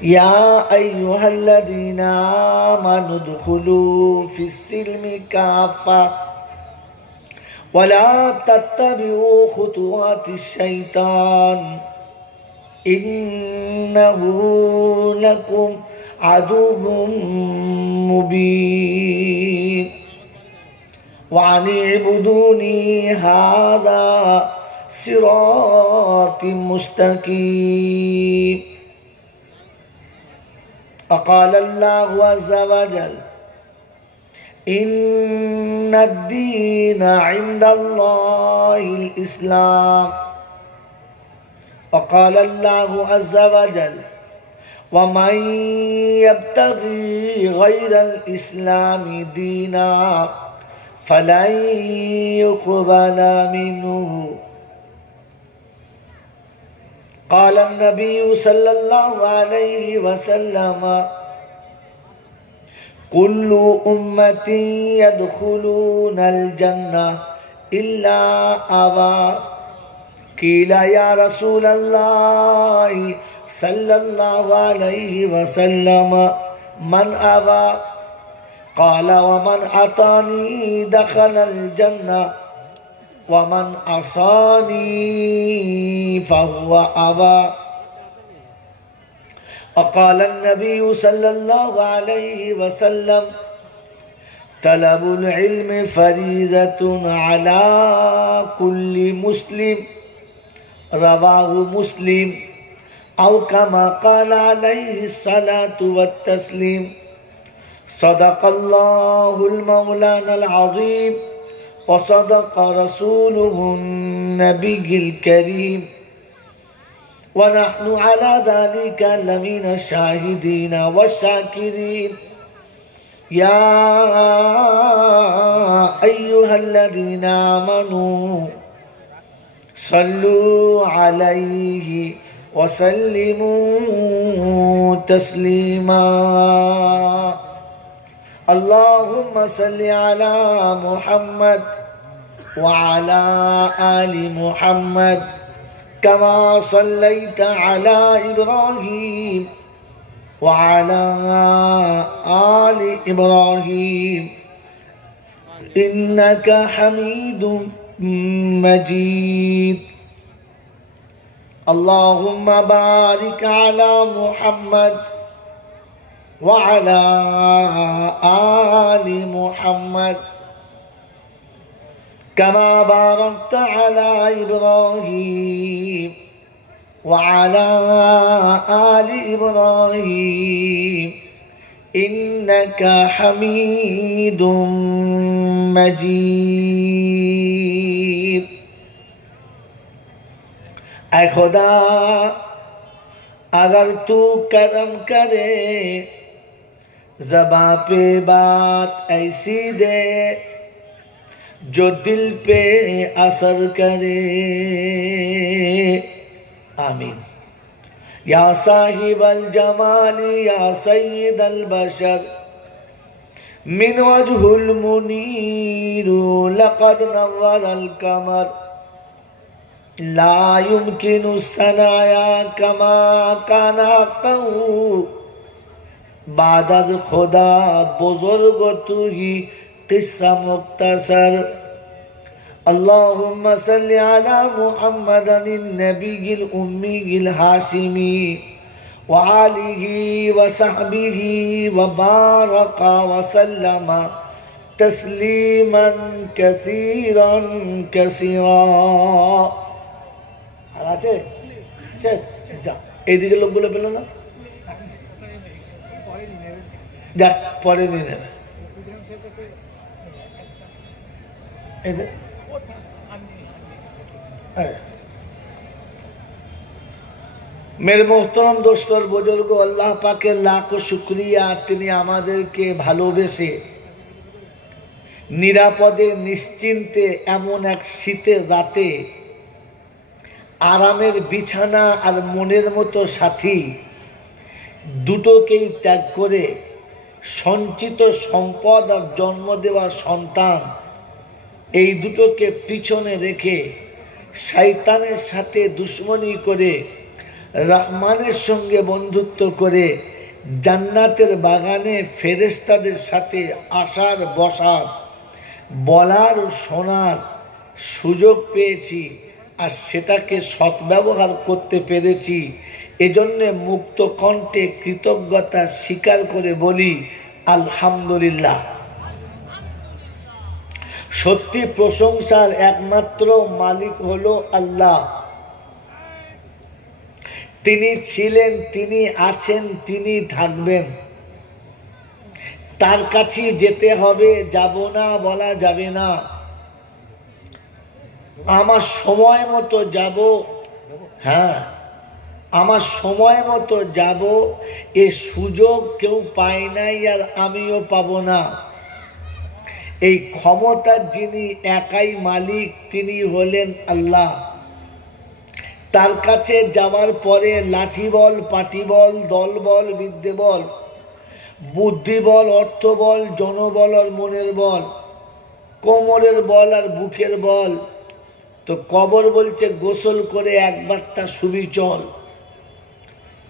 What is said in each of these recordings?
يا أيها الذين آمنوا ادخلوا في السلم كافة ولا تتبعوا خطوات الشيطان إنه لكم عدو مبين وأن اعبدوني هذا صراط مستقيم. وقال الله عز وجل إن الدين عند الله الإسلام. وقال الله عز وجل ومن يبتغي غير الإسلام دينا فلن يقبل منه. قال النبي صلى الله عليه وسلم كل أمتي يدخلون الجنة إلا أبا. قيل يا رسول الله صلى الله عليه وسلم من أبى؟ قال ومن أطاني دخل الجنة ومن عصاني فهو أبى. وقال النبي صلى الله عليه وسلم طلب العلم فريضة على كل مسلم رواه مسلم أو كما قال عليه الصلاة والتسليم. صدق الله المولانا العظيم وصدق رسوله النبي الكريم ونحن على ذلك لمن الشاهدين والشاكرين. يا أيها الذين آمنوا صلوا عليه وسلموا تسليما. اللهم صل على محمد وعلى آل محمد كما صليت على إبراهيم وعلى آل إبراهيم إنك حميد مجيد. اللهم بارك على محمد وعلى آل محمد كما باركت على إبراهيم وعلى آل إبراهيم إنك حميد مجيد. ऐ खुदा अगर तू करम करे ज़बां पे बात ऐसी दे जो दिल पे असर करे। आमीन। या साहिब अल जमाली या सय्यद अल बशर मिन वजहुल मुनीरु लक़द नव्वर अल कमर ला युमकिनु सनाया कमा काना कहू बादद खुदा बुजुर्ग तू ही किस्सा मुख्तसर। अल्लाहुम्मा सल्लि अला मुहम्मदिन नबिय्यिल उम्मिय्यिल हाशिमी व आलिहि व सहबिहि व बारका व सल्लमा तस्लीमन कसीरन कसीरा। আর আছে শেষ যা এইদিকে লোকগুলো পেল না যাক পরে নিয়ে নেবে। मेरे मोहतरम दोस्तों बुजुर्गो अल्लाह पाकेर लाखो शुक्रिया तिनि आमादेरके भालोबेसे निरापदे निश्चिंते एमन एक शीतेर राते आरामेर बिछाना और मनेर मतो साथी दुटोकेई त्याग करे संचित सम्पद और जन्म देवा सन्तान এই দুটোকে পিছনে রেখে শয়তানের সাথে দুশ্মনী করে রহমানের সঙ্গে বন্ধুত্ব করে জান্নাতের বাগানে ফেরেশতাদের সাথে আসার বসার বলার ও শোনার সুযোগ পেয়েছি, আর সেটাকে সদ্ব্যবহার করতে পেরেছি। এজন্যে মুক্ত কণ্ঠে কৃতজ্ঞতা স্বীকার করে বলি আলহামদুলিল্লাহ। সত্যি প্রশংসার একমাত্র মালিক হলো আল্লাহ। তিনি ছিলেন, তিনি আছেন, তিনি থাকবেন। তার কাছে যেতে হবে, যাব না বলা যাবে না। আমার সময় মতো যাব, হ্যাঁ আমার সময় মতো যাব, এ সুযোগ কেউ পায় নাই, আর আমিও পাবো না। এই ক্ষমতার যিনি একাই মালিক, তিনি হলেন আল্লাহ। তার কাছে যাওয়ার পরে লাঠি বল, পাটি বল, দল বল, বিদ্যে বল, বুদ্ধি বল, অর্থ বল, জনবল আর মনের বল, কোমরের বল আর বুকের বল, তো কবর বলছে গোসল করে একবারটা শুবি চল।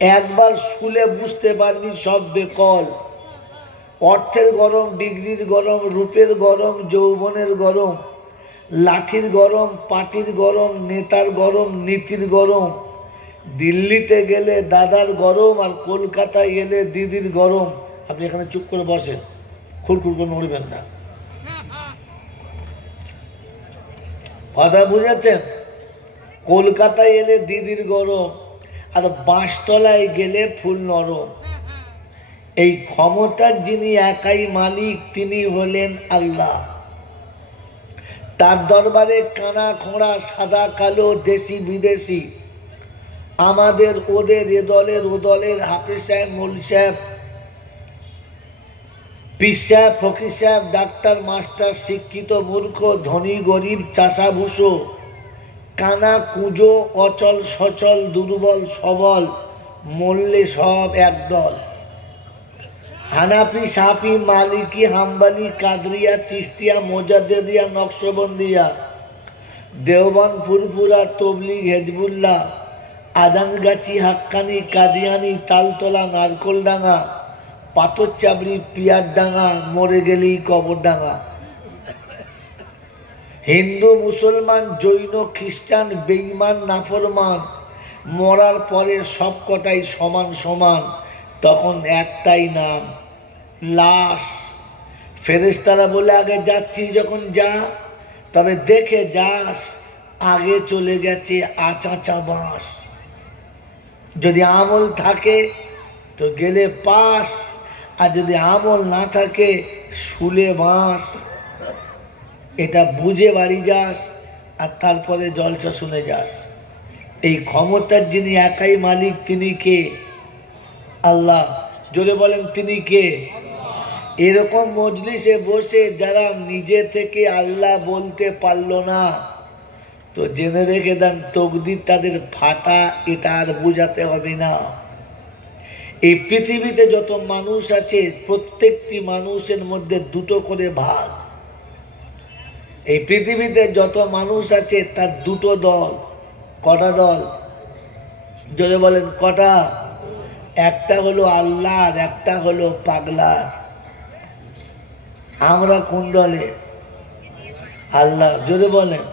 একবার শুলে বুঝতে পারবি সব বেকল। অর্থের গরম, ডিগ্রির গরম, রূপের গরম, যৌবনের গরম, লাঠির গরম, পাটির গরম, নেতার গরম, নীতির গরম। দিল্লিতে গেলে দাদার গরম, আর কলকাতায় গেলে দিদির গরম। আপনি এখানে চুপ করে বসেন, খুরখুর করে নড়বেন না। কথা বুঝেছেন? কলকাতায় এলে দিদির গরম, আর বাঁশতলায় গেলে ফুল নরম। এই ক্ষমতার যিনি একাই মালিক, তিনি হলেন আল্লাহ। তার দরবারে কানা খোঁড়া, সাদা কালো, দেশি বিদেশি, আমাদের ওদের, এ দলের ও দলের, হাফেজ সাহেব, মৌলভী সাহেব, পীর সাহেব, ফকির সাহেব, ডাক্তার, মাস্টার, শিক্ষিত, মূর্খ, ধনী, গরিব, চাষা ভুষো, কানা কুঁজো, অচল সচল, দুর্বল সবল, মরলে সব একদল। হানাফি, সাফি, মালিকি, হাম্বালি, কাদরিয়া, চিস্তিয়া, মোজাদ্দেদিয়া, নকশবন্দিয়া, দেওবন্দ, ফুরফুরা, তবলিগ, হেজবুল্লাহ, আজানগাছি, হাক্কানি, কাদিয়ানি, তালতলা, নারকোলডাঙ্গা, পাথর চাবড়ি, পিয়ারডাঙ্গা, মরে গেলেই কবরডাঙ্গা। হিন্দু, মুসলমান, জৈন, খ্রিস্টান, বেঈমান, নাফরমান, মরার পরে সব কটাই সমান সমান। তখন একটাই নাম, লাশ। ফেরেশতারা বলে আগে যাচ্ছি যখন যা, তবে দেখে যাস, আগে চলে গেছে আচাচা বাঁশ। যদি আমল থাকে তো গেলে পাস, আর যদি আমল না থাকে শুলে বাঁশ। এটা বুঝে বাড়ি যাস, আর তারপরে জলসা শুনে যাস। এই ক্ষমতার যিনি একাই মালিক, তিনি কে? আল্লাহ। জোরে বলেন তিনি কে? এরকম মজলিসে বসে যারা নিজে থেকে আল্লাহ বলতে পারলো না, তো জেনে রেখে দেন তকদির তাদের ফাটা, এটা আর বুঝাতে হবে না। এই পৃথিবীতে যত মানুষ আছে, প্রত্যেকটি মানুষের মধ্যে দুটো করে ভাগ। এই পৃথিবীতে যত মানুষ আছে তার দুটো দল। কটা দল? জোরে বলেন কটা? একটা হলো আল্লাহর, একটা হলো পাগলার। আমরা কোন দলে? আল্লাহ। জোরে বলেন।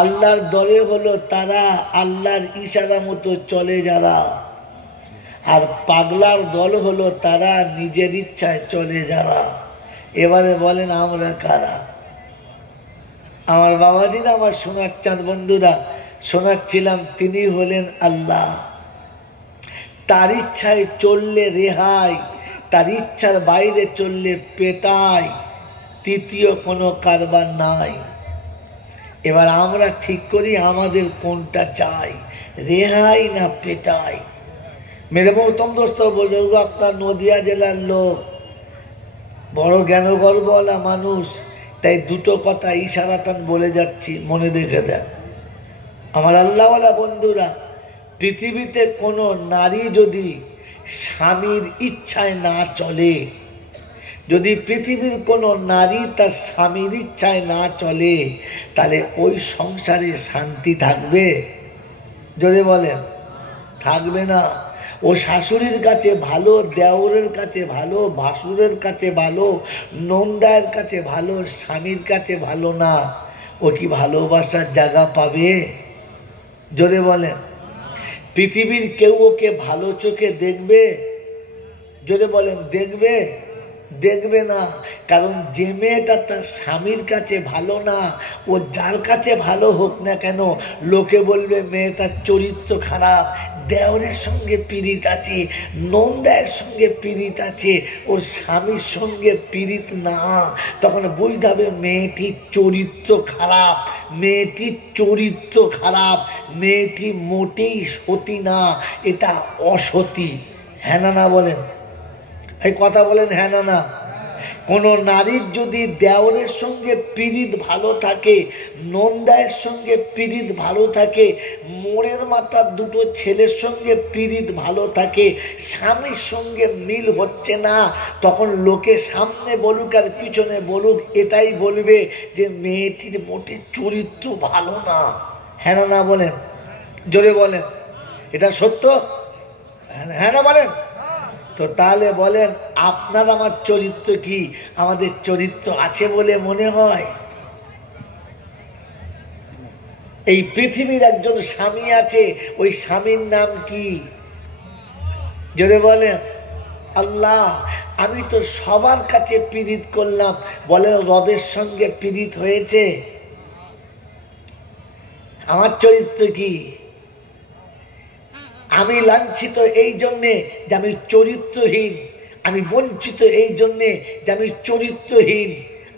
আল্লাহর দলে হলো তারা আল্লাহর ইশারা মতো চলে যারা, আর পাগলার দল হলো তারা নিজের ইচ্ছায় চলে যারা। এবারে বলেন আমরা কারা? আমার বাবাজিরা, আমার সোনার চাঁদ বন্ধুরা, শোনাচ্ছিলাম তিনি হলেন আল্লাহ। তার ইচ্ছায় চললে রেহাই, তার ইচ্ছার বাইরে চললে পেটাই, তৃতীয় কোনো কারবার নাই। এবার আমরা ঠিক করি আমাদের কোনটা চাই, রেহাই না পেটাই। মেরে মহতম দোস্ত বুজুর্গ, আপনার নদিয়া জেলার লোক, বড় জ্ঞান গর্বওয়ালা মানুষ, তাই দুটো কথা ইশারাতান বলে যাচ্ছি, মনে রেখে দেন। আমার আল্লাহওয়ালা বন্ধুরা, পৃথিবীতে কোনো নারী যদি স্বামীর ইচ্ছায় না চলে, যদি পৃথিবীর কোনো নারী তার স্বামীর ইচ্ছায় না চলে, তাহলে ওই সংসারে শান্তি থাকবে? যদি বলেন থাকবে না। ও শাশুড়ির কাছে ভালো, দেওরের কাছে ভালো, ভাসুরের কাছে ভালো, নন্দায়ের কাছে ভালো, স্বামীর কাছে ভালো না। ও কি ভালোবাসার জায়গা পাবে? জোরে বলেন। পৃথিবীর কেউ ওকে ভালো চোখে দেখবে? জোরে বলেন, দেখবে? দেখবে না। কারণ যে মেয়েটা তার স্বামীর কাছে ভালো না, ও যার কাছে ভালো হোক না কেন, লোকে বলবে মেয়েটার চরিত্র খারাপ, দেওরের সঙ্গে পীড়িত আছে, নন্দায়ের সঙ্গে পীড়িত আছে, ওর স্বামীর সঙ্গে পীড়িত না। তখন বুঝতে হবে মেয়েটির চরিত্র খারাপ, মেয়েটির চরিত্র খারাপ, মেয়েটি মোটেই সতী না, এটা অসতী। হ্যাঁ না না বলেন? এই কথা বলেন হ্যাঁ না না? কোন নারীর যদি দেওরের সঙ্গে পীড়িত ভালো থাকে, নন্দায়ের সঙ্গে পীড়িত ভালো থাকে, মোড়ের মাথার দুটো ছেলের সঙ্গে পীড়িত ভালো থাকে, স্বামীর সঙ্গে মিল হচ্ছে না, তখন লোকে সামনে বলুক আর পিছনে বলুক, এটাই বলবে যে মেয়েটির মোটে চরিত্র ভালো না। হ্যাঁ না না বলেন? জোরে বলেন। এটা সত্য? হ্যাঁ না বলেন? তো তাহলে বলেন, আপনার আমার চরিত্র কি আমাদের চরিত্র আছে বলে মনে হয়? এই পৃথিবীর একজন স্বামী আছে, ওই স্বামীর নাম কি? জোরে বলেন। আল্লাহ। আমি তো সবার কাছে পীড়িত করলাম, বলে রবের সঙ্গে পীড়িত হয়েছে? আমার চরিত্র কি? আমি লাঞ্ছিত এই জন্যে যে আমি চরিত্রহীন, আমি বঞ্চিত এই জন্যে যে আমি চরিত্রহীন,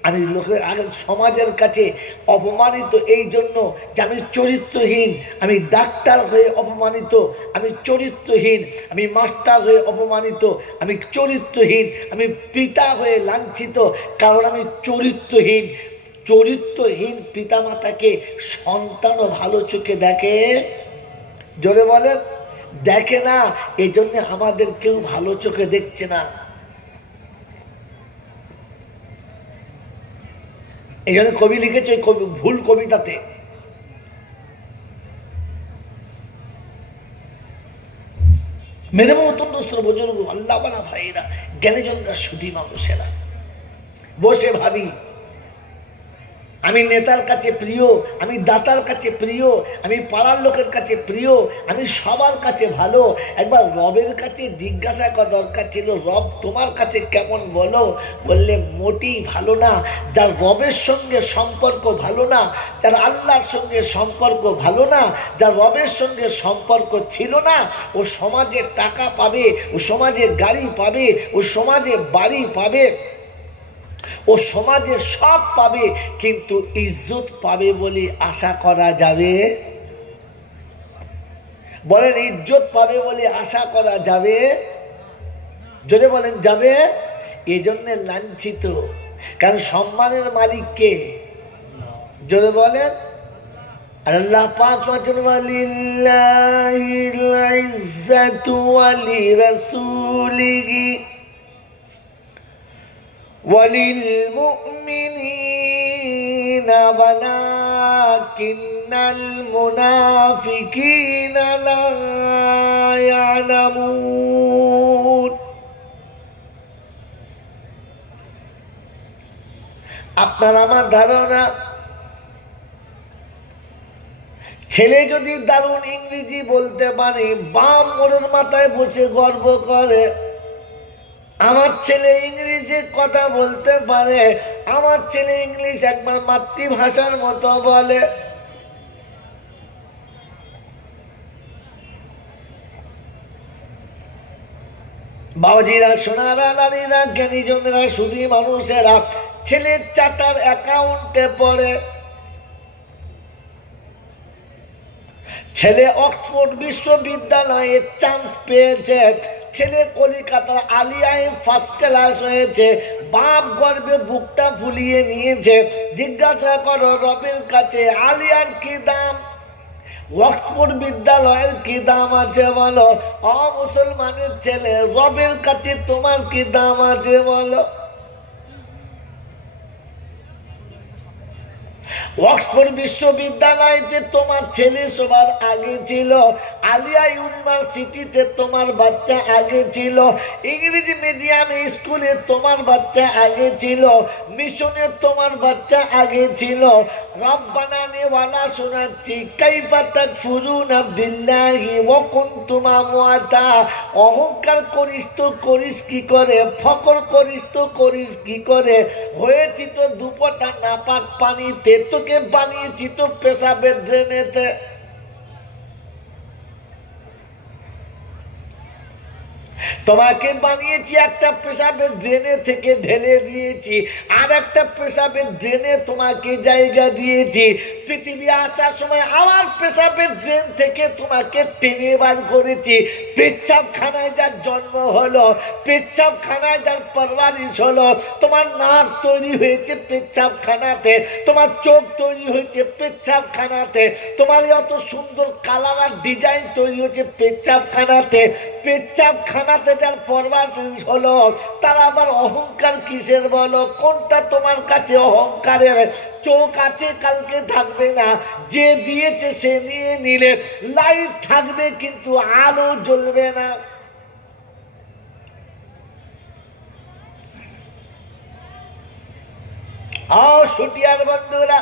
আমি লোকের সমাজের কাছে অপমানিত এই জন্য যে আমি চরিত্রহীন, আমি ডাক্তার হয়ে অপমানিত, আমি চরিত্রহীন, আমি মাস্টার হয়ে অপমানিত, আমি চরিত্রহীন, আমি পিতা হয়ে লাঞ্ছিত, কারণ আমি চরিত্রহীন। চরিত্রহীন পিতামাতাকে সন্তানও ভালো চোখে দেখে? জোরে বলেন। দেখে না। এই জন্য আমাদের কেউ ভালো চোখে দেখছে না। এই জন্য কবি লিখেছে ভুল কবিতাতে, মেরে মতন দোস্ত বুজুর্গ আল্লাহ বানা ভাইরা, জ্ঞানীজনরা সুধী মানুষেরা, বসে ভাবি আমি নেতার কাছে প্রিয়, আমি দাতার কাছে প্রিয়, আমি পাড়ার লোকের কাছে প্রিয়, আমি সবার কাছে ভালো। একবার রবের কাছে জিজ্ঞাসা করা দরকার ছিল, রব তোমার কাছে কেমন বলো? বললে মোটেই ভালো না। যার রবের সঙ্গে সম্পর্ক ভালো না, যার আল্লাহর সঙ্গে সম্পর্ক ভালো না, যার রবের সঙ্গে সম্পর্ক ছিল না, ও সমাজে টাকা পাবে, ও সমাজে গাড়ি পাবে, ও সমাজে বাড়ি পাবে, ও সমাজে সব পাবে, কিন্তু ইজ্জত পাবে বলে আশা করা যাবে? বলেন, ইজ্জত পাবে বলে আশা করা যাবে? যদি বলেন যাবে? এই জন্য লাঞ্ছিত। কারণ সম্মানের মালিক কে? যদি বলেন আল্লাহ পাক বলেন ওয়ালিল্লাহিল ইজ্জাতু ওয়ালি রাসূলিহি وَلِلْمُؤْمِنِينَ وَلَكِنَّ الْمُنَافِقِينَ لَا يَعْلَمُونَ। আপনার আমার ধারণা, ছেলে যদি দারুণ ইংরেজি বলতে পারে, বাপ মোড়ের মাথায় বসে গর্ব করে, আমার ছেলে ইংলিশে কথা বলতে পারে, আমার ছেলে ইংলিশ একবার মাতৃভাষার মতো বলে। বাবাজিরা, সোনারা, নারীরা, জ্ঞানীজনেরা, সুধী মানুষেরা, ছেলের চার্টার অ্যাকাউন্টে পড়ে, ছেলে অক্সফোর্ড বিশ্ববিদ্যালয়ে চান্স পেয়েছে, ছেলে কলিকাতার আলিয়ায় ফার্স্ট ক্লাস হয়েছে, বাপ গর্বে বুকটা ফুলিয়ে নিয়েছে। জিজ্ঞাসা করো রবের কাছে আলিয়ার কি দাম, অক্সফোর্ড বিদ্যালয়ের কি দাম আছে বলো? মুসলমানের ছেলে, রবের কাছে তোমার কি দাম আছে বলো? অক্সফোর্ড বিশ্ববিদ্যালয়তে তোমার ছেলে সবার আগে ছিল, আলিয়া ইউনিভার্সিটিতে তোমার বাচ্চা আগে ছিল, ইংরেজি মিডিয়ামে স্কুলে তোমার বাচ্চা আগে ছিল, মিশনে তোমার বাচ্চা আগে ছিল। রব্বানা নেওয়ালা শোনাচ্ছি, কাইফা তাকফুরুনা বিল্লাহি ওয়া কুনতুম আমওয়াতা। অহংকার করিস তো করিস কি করে, ফকর করিস তো করিস কি করে, হয়েছি তো দুপটা নাপাক পানিতে, তোকে বানিয়েছি তো পেশাবের ড্রেনেতে। তোমাকে বানিয়েছি একটা পেশাবের ড্রেনে থেকে ঢেলে দিয়েছি, আর একটা পেশাবের ড্রেনে তোমাকে জায়গা দিয়েছি। পৃথিবী আসার সময় আমার পেশাবের ড্রেন থেকে তোমাকে টেনে বার করেছি। পেচ্ছাবখানায় যার জন্ম হলো, পেচ্ছাবখানায় যার পরওয়ারিশ হলো, তোমার নাক তৈরি হয়েছে পেচ্ছাবখানাতে, তোমার চোখ তৈরি হয়েছে পেচ্ছাবখানাতে, তোমার এত সুন্দর কালার আর ডিজাইন তৈরি হয়েছে পেচ্ছাবখানাতে। পেচ্ছাবখানাতে যার পরওয়ারিশ হলো, তার আবার অহংকার কিসের বলো? কোনটা তোমার কাছে অহংকারের? চোখ আছে, কালকে থাকবে না, যে দিয়েছে সে নিয়ে নিলে। লাইট থাকবে কিন্তু আলো জ্বলবে না। ছুটিয়ার বন্ধুরা,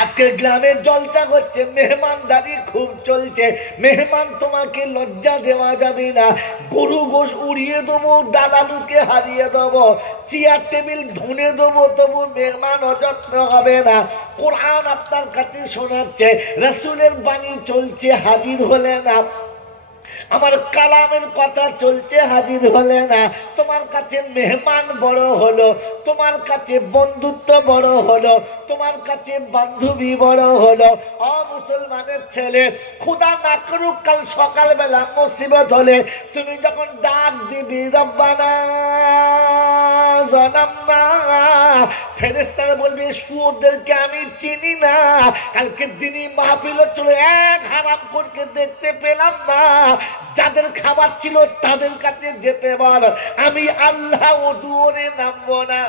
আজকে গ্রামের জলসা করছে, মেহমানদারি খুব চলছে। মেহমান তোমাকে লজ্জা দেওয়া যাবে না। গরু গোশ উড়িয়ে দেবো, ডালালুকে হারিয়ে দেবো, চেয়ার টেবিল ধুনে দেবো, তবু মেহমান অযত্ন হবে না। কোরআন আপনার কাছে শোনাচ্ছে, রাসূলের বাণী চলছে, হাজির হলে না। আমার কালামের কথা চলছে, হাজির হলে না। তোমার কাছে মেহমান বড় হলো, তোমার কাছে বন্ধুত্ব বড় হলো, তোমার কাছে বান্ধবী বড় হলো। মুসলমানের ছেলে, খুদা না করুক কাল সকালবেলা মুসিবত হলে তুমি যখন ডাক দিবি রব্বানা জালামনা, ফেরেশতারা বলবে শুয়োরদেরকে আমি চিনি না, কালকে দিনই মাহফিল চলে এক হারামখোরকে দেখতে পেলাম না, যাদের খাবার ছিল তাদের কাছে যেতে বল, আমি আল্লাহ ও দুয়ারে নামবো না।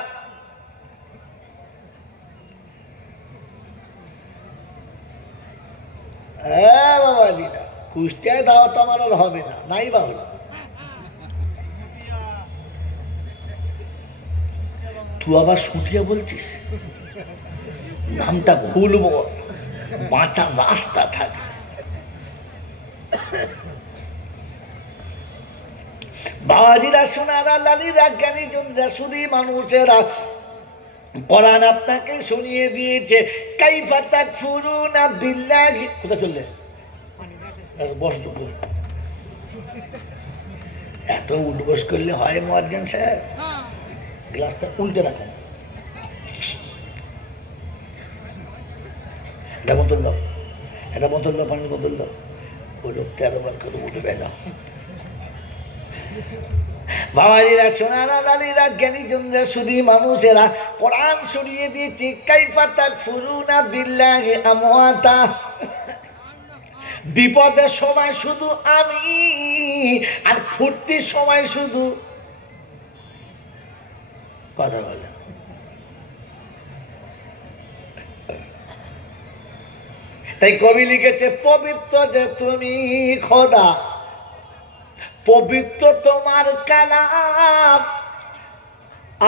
বাবাজিরা, কুষ্টিয়ায় দাওয়াত আমার আর হবে না, নাই বাবু। তুই আবার সুটিয়া বলছিস? নামটা ভুল বল, বাঁচার রাস্তা থাকে। বাবাজিরা, সোনারা, লালিরা, জ্ঞানীজনরা, শুধু মানুষেরা, কোরআন আপনাকে শুনিয়ে দিয়েছে কাইফা তাকফুরুনা বিল্লাহি। কোথা চললে? বসত এত উঠবস করলে হয় মুয়াজ্জিন সাহেব? গ্লাসটা উল্টে রাখুন। এটা বোতল দাও, এটা বোতল দাও, পানির বোতল দাও। ওই লোক 13 বার করে উঠবে দাও। বাবাজিরা, সোনারা, লালিরা, জ্ঞানীজনরা, শুধু মানুষেরা, কোরআন শুনিয়ে দিয়েছে কাইফা তাকফুরুনা বিল্লাহি আমওয়াতা। বিপদের সময় শুধু আমি, আর ফুর্তির সময় শুধু কথা বলে। তাই কবি লিখেছে, পবিত্র যে তুমি খোদা, পবিত্র তোমার কালাম,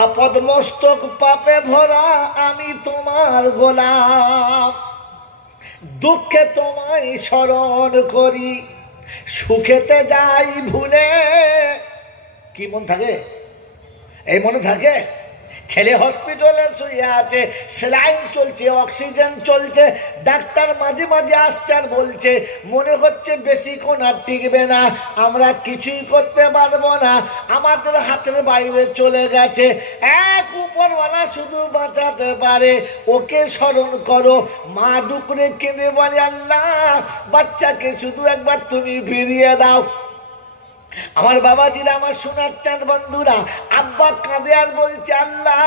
আপদ মস্তক পাপে ভরা আমি তোমার গোলাম। দুঃখে তোমায় স্মরণ করি, সুখেতে যাই ভুলে। কি মন থাকে? এই মনে থাকে? ছেলে হসপিটালে শুয়ে আছে, স্যালাইন চলছে, অক্সিজেন চলছে, ডাক্তার মাঝে মাঝে আসছে আর বলছে মনে হচ্ছে বেশিক্ষণ আর টিকবে না, আমরা কিছুই করতে পারবো না, আমাদের হাতের বাইরে চলে গেছে। এক উপরওয়ালা শুধু বাঁচাতে পারে, ওকে স্মরণ করো। মা ডুকরে কেঁদে বলে, আল্লাহ বাচ্চাকে শুধু একবার তুমি ফিরিয়ে দাও। আমার বাবাজিরা, আমার সোনার চাঁদ বন্ধুরা, আব্বা কাঁদে আর বলছে আল্লাহ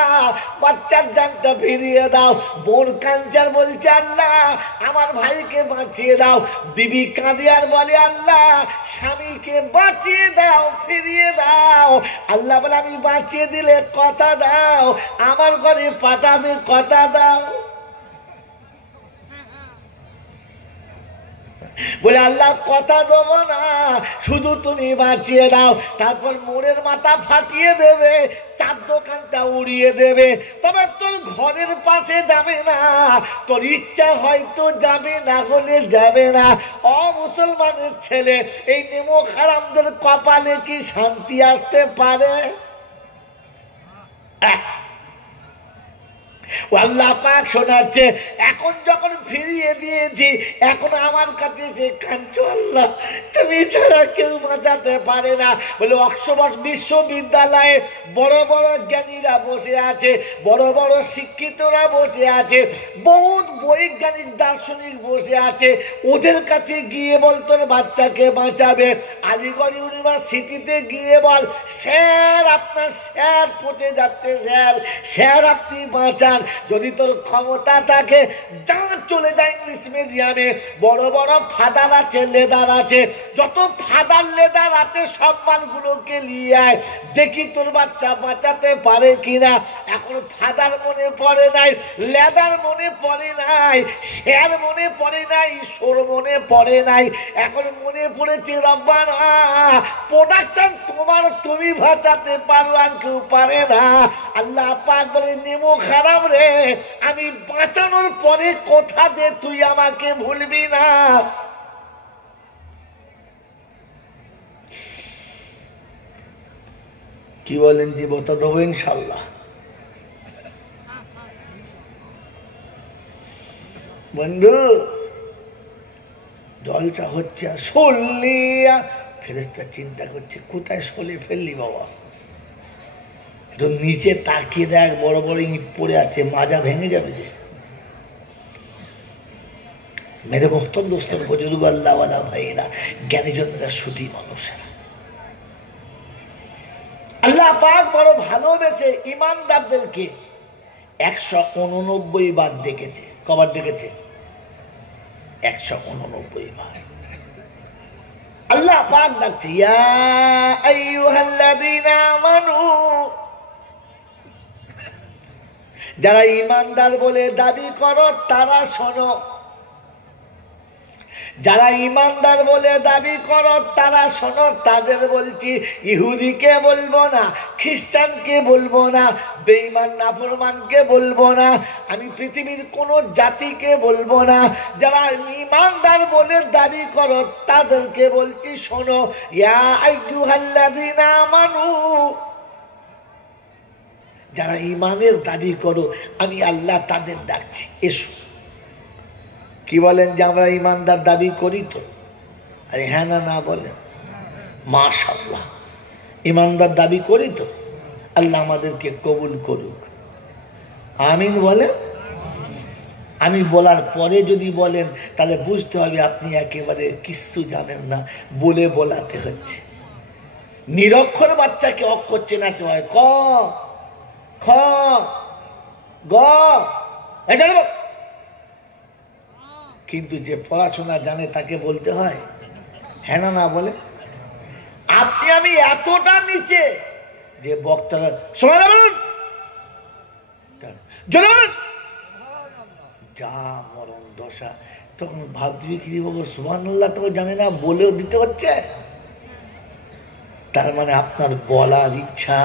বাচ্চার জানটা ফিরিয়ে দাও। বোন কাঁদছে আর বলছে আল্লাহ আমার ভাইকে বাঁচিয়ে দাও। বিবি কাঁদে আর বলে আল্লাহ স্বামীকে বাঁচিয়ে দাও, ফিরিয়ে দাও। আল্লাহ বলে আমি বাঁচিয়ে দিলে কথা দাও, আমার ঘরে পাঠাবে, কথা দাও। বলে আল্লাহ কথা দেবো না, শুধু তুমি বাঁচিয়ে দাও। তারপর মোড়ের মাথা ফাটিয়ে দেবে, চার দোকানটা উড়িয়ে দেবে, তবে তোর ঘরের পাশে যাবে না। তোর ইচ্ছা হয়তো যাবে, না হলে যাবে না। মুসলমানের ছেলে, এই নেমো হারামদের কপালে কি শান্তি আসতে পারে? আল্লাহ পাক শোনাচ্ছে, এখন যখন ফিরিয়ে দিয়েছি, এখন আমার কাছে সে কাঁদছো, আল্লাহ তুমি ছাড়া কেউ বাঁচাতে পারে না। বলে অক্সফোর্ড বিশ্ববিদ্যালয়ে বড় বড় জ্ঞানীরা বসে আছে, বড় বড় শিক্ষিতরা বসে আছে, বহুত বৈজ্ঞানিক দার্শনিক বসে আছে। ওদের কাছে গিয়ে বল তোর বাচ্চাকে বাঁচাবে। আলিগড় ইউনিভার্সিটিতে গিয়ে বল, স্যার আপনার স্যার পচে যাচ্ছে, স্যার স্যার আপনি বাঁচান। যদি তোর ক্ষমতা থাকে যা, চলে যায় ইংলিশ মিডিয়ামে। বড় বড় ফাদার আছে, লেদার আছে, যত ফাদার লেদার আছে সব মালগুলোকে নিয়ে আয়, দেখি তোর বাচ্চা বাঁচাতে পারে কিনা। এখন ফাদার মনে পড়ে নাই, লেদার মনে পড়ে নাই, শেয়ার মনে পড়ে নাই, ঈশ্বর মনে পড়ে নাই। এখন মনে পড়েছে রব্বানা প্রোডাকশন তোমার, তুমি বাঁচাতে পারো, আর কেউ পারে না। আল্লাহ পাক বলে, নেমো খারাপ রে, আমি বাঁচানোর পরে কথা দে তুই আমাকে ভুলবি না। কি বলেন? জি বতা দেবো ইনশাল্লাহ। বন্ধু জলসা হচ্ছে, আর সলিয়া ফেরেশতা চিন্তা করছে কোথায় সলে ফেললি বাবা। একটু নিচে তাকিয়ে দেখ, বড় বড় ইট পড়ে আছে, মাজা ভেঙে যাবে যে। মেরে মোহতম দোস্তর বুজুর্গ আল্লাহওয়ালা ভাইয়েরা, জ্ঞানীজনরা, সুধী মানুষেরা, আল্লাহ পাক বড় ভালোবেসে ইমানদারদেরকে 189 বার ডেকেছে। কবার ডেকেছে? 189 বার আল্লাহ পাক ডাকছে, ইয়া আইয়ুহাল্লাযীনা আমানু, যারা ইমানদার বলে দাবি করো তারা শোনো। যারা ইমানদার বলে দাবি করো তারা শোনো। তাদের বলছি, ইহুদিকে বলবো না, খ্রিস্টানকে বলবো না, বেঈমান নাফরমানকে বলবো না, আমি পৃথিবীর কোন জাতিকে বলবো না। যারা ইমানদার বলে দাবি করো তাদেরকে বলছি শোনো। ইয়া আইয়ুহাল্লাযীনা আমানু, যারা ইমানের দাবি করো আমি আল্লাহ তাদের ডাকছি, এসো। কি বলেন? যে আমরা ইমানদার দাবি করি তো? আরে হ্যাঁ না না বলেন? মাশাআল্লাহ, ইমানদার দাবি করি তো? আল্লাহ আমাদেরকে কবুল করুক, আমিন বলেন। আমি বলার পরে যদি বলেন তাহলে বুঝতে হবে আপনি একেবারে কিচ্ছু জানেন না, বলে বলাতে হচ্ছে। নিরক্ষর বাচ্চাকে অক্ষর চেনাতে হয়, ক খ গ, কিন্তু যে পড়াশোনা জানে তাকে বলতে হয়, হ্যাঁ না না বলে? আপনি আমি এতটা নিচে যে বক্তারা সময় যা মরণ দশা, তখন ভাবতে কি বাবু সুবহানাল্লাহটাও জানে না, বলেও দিতে হচ্ছে। তার মানে আপনার বলার ইচ্ছা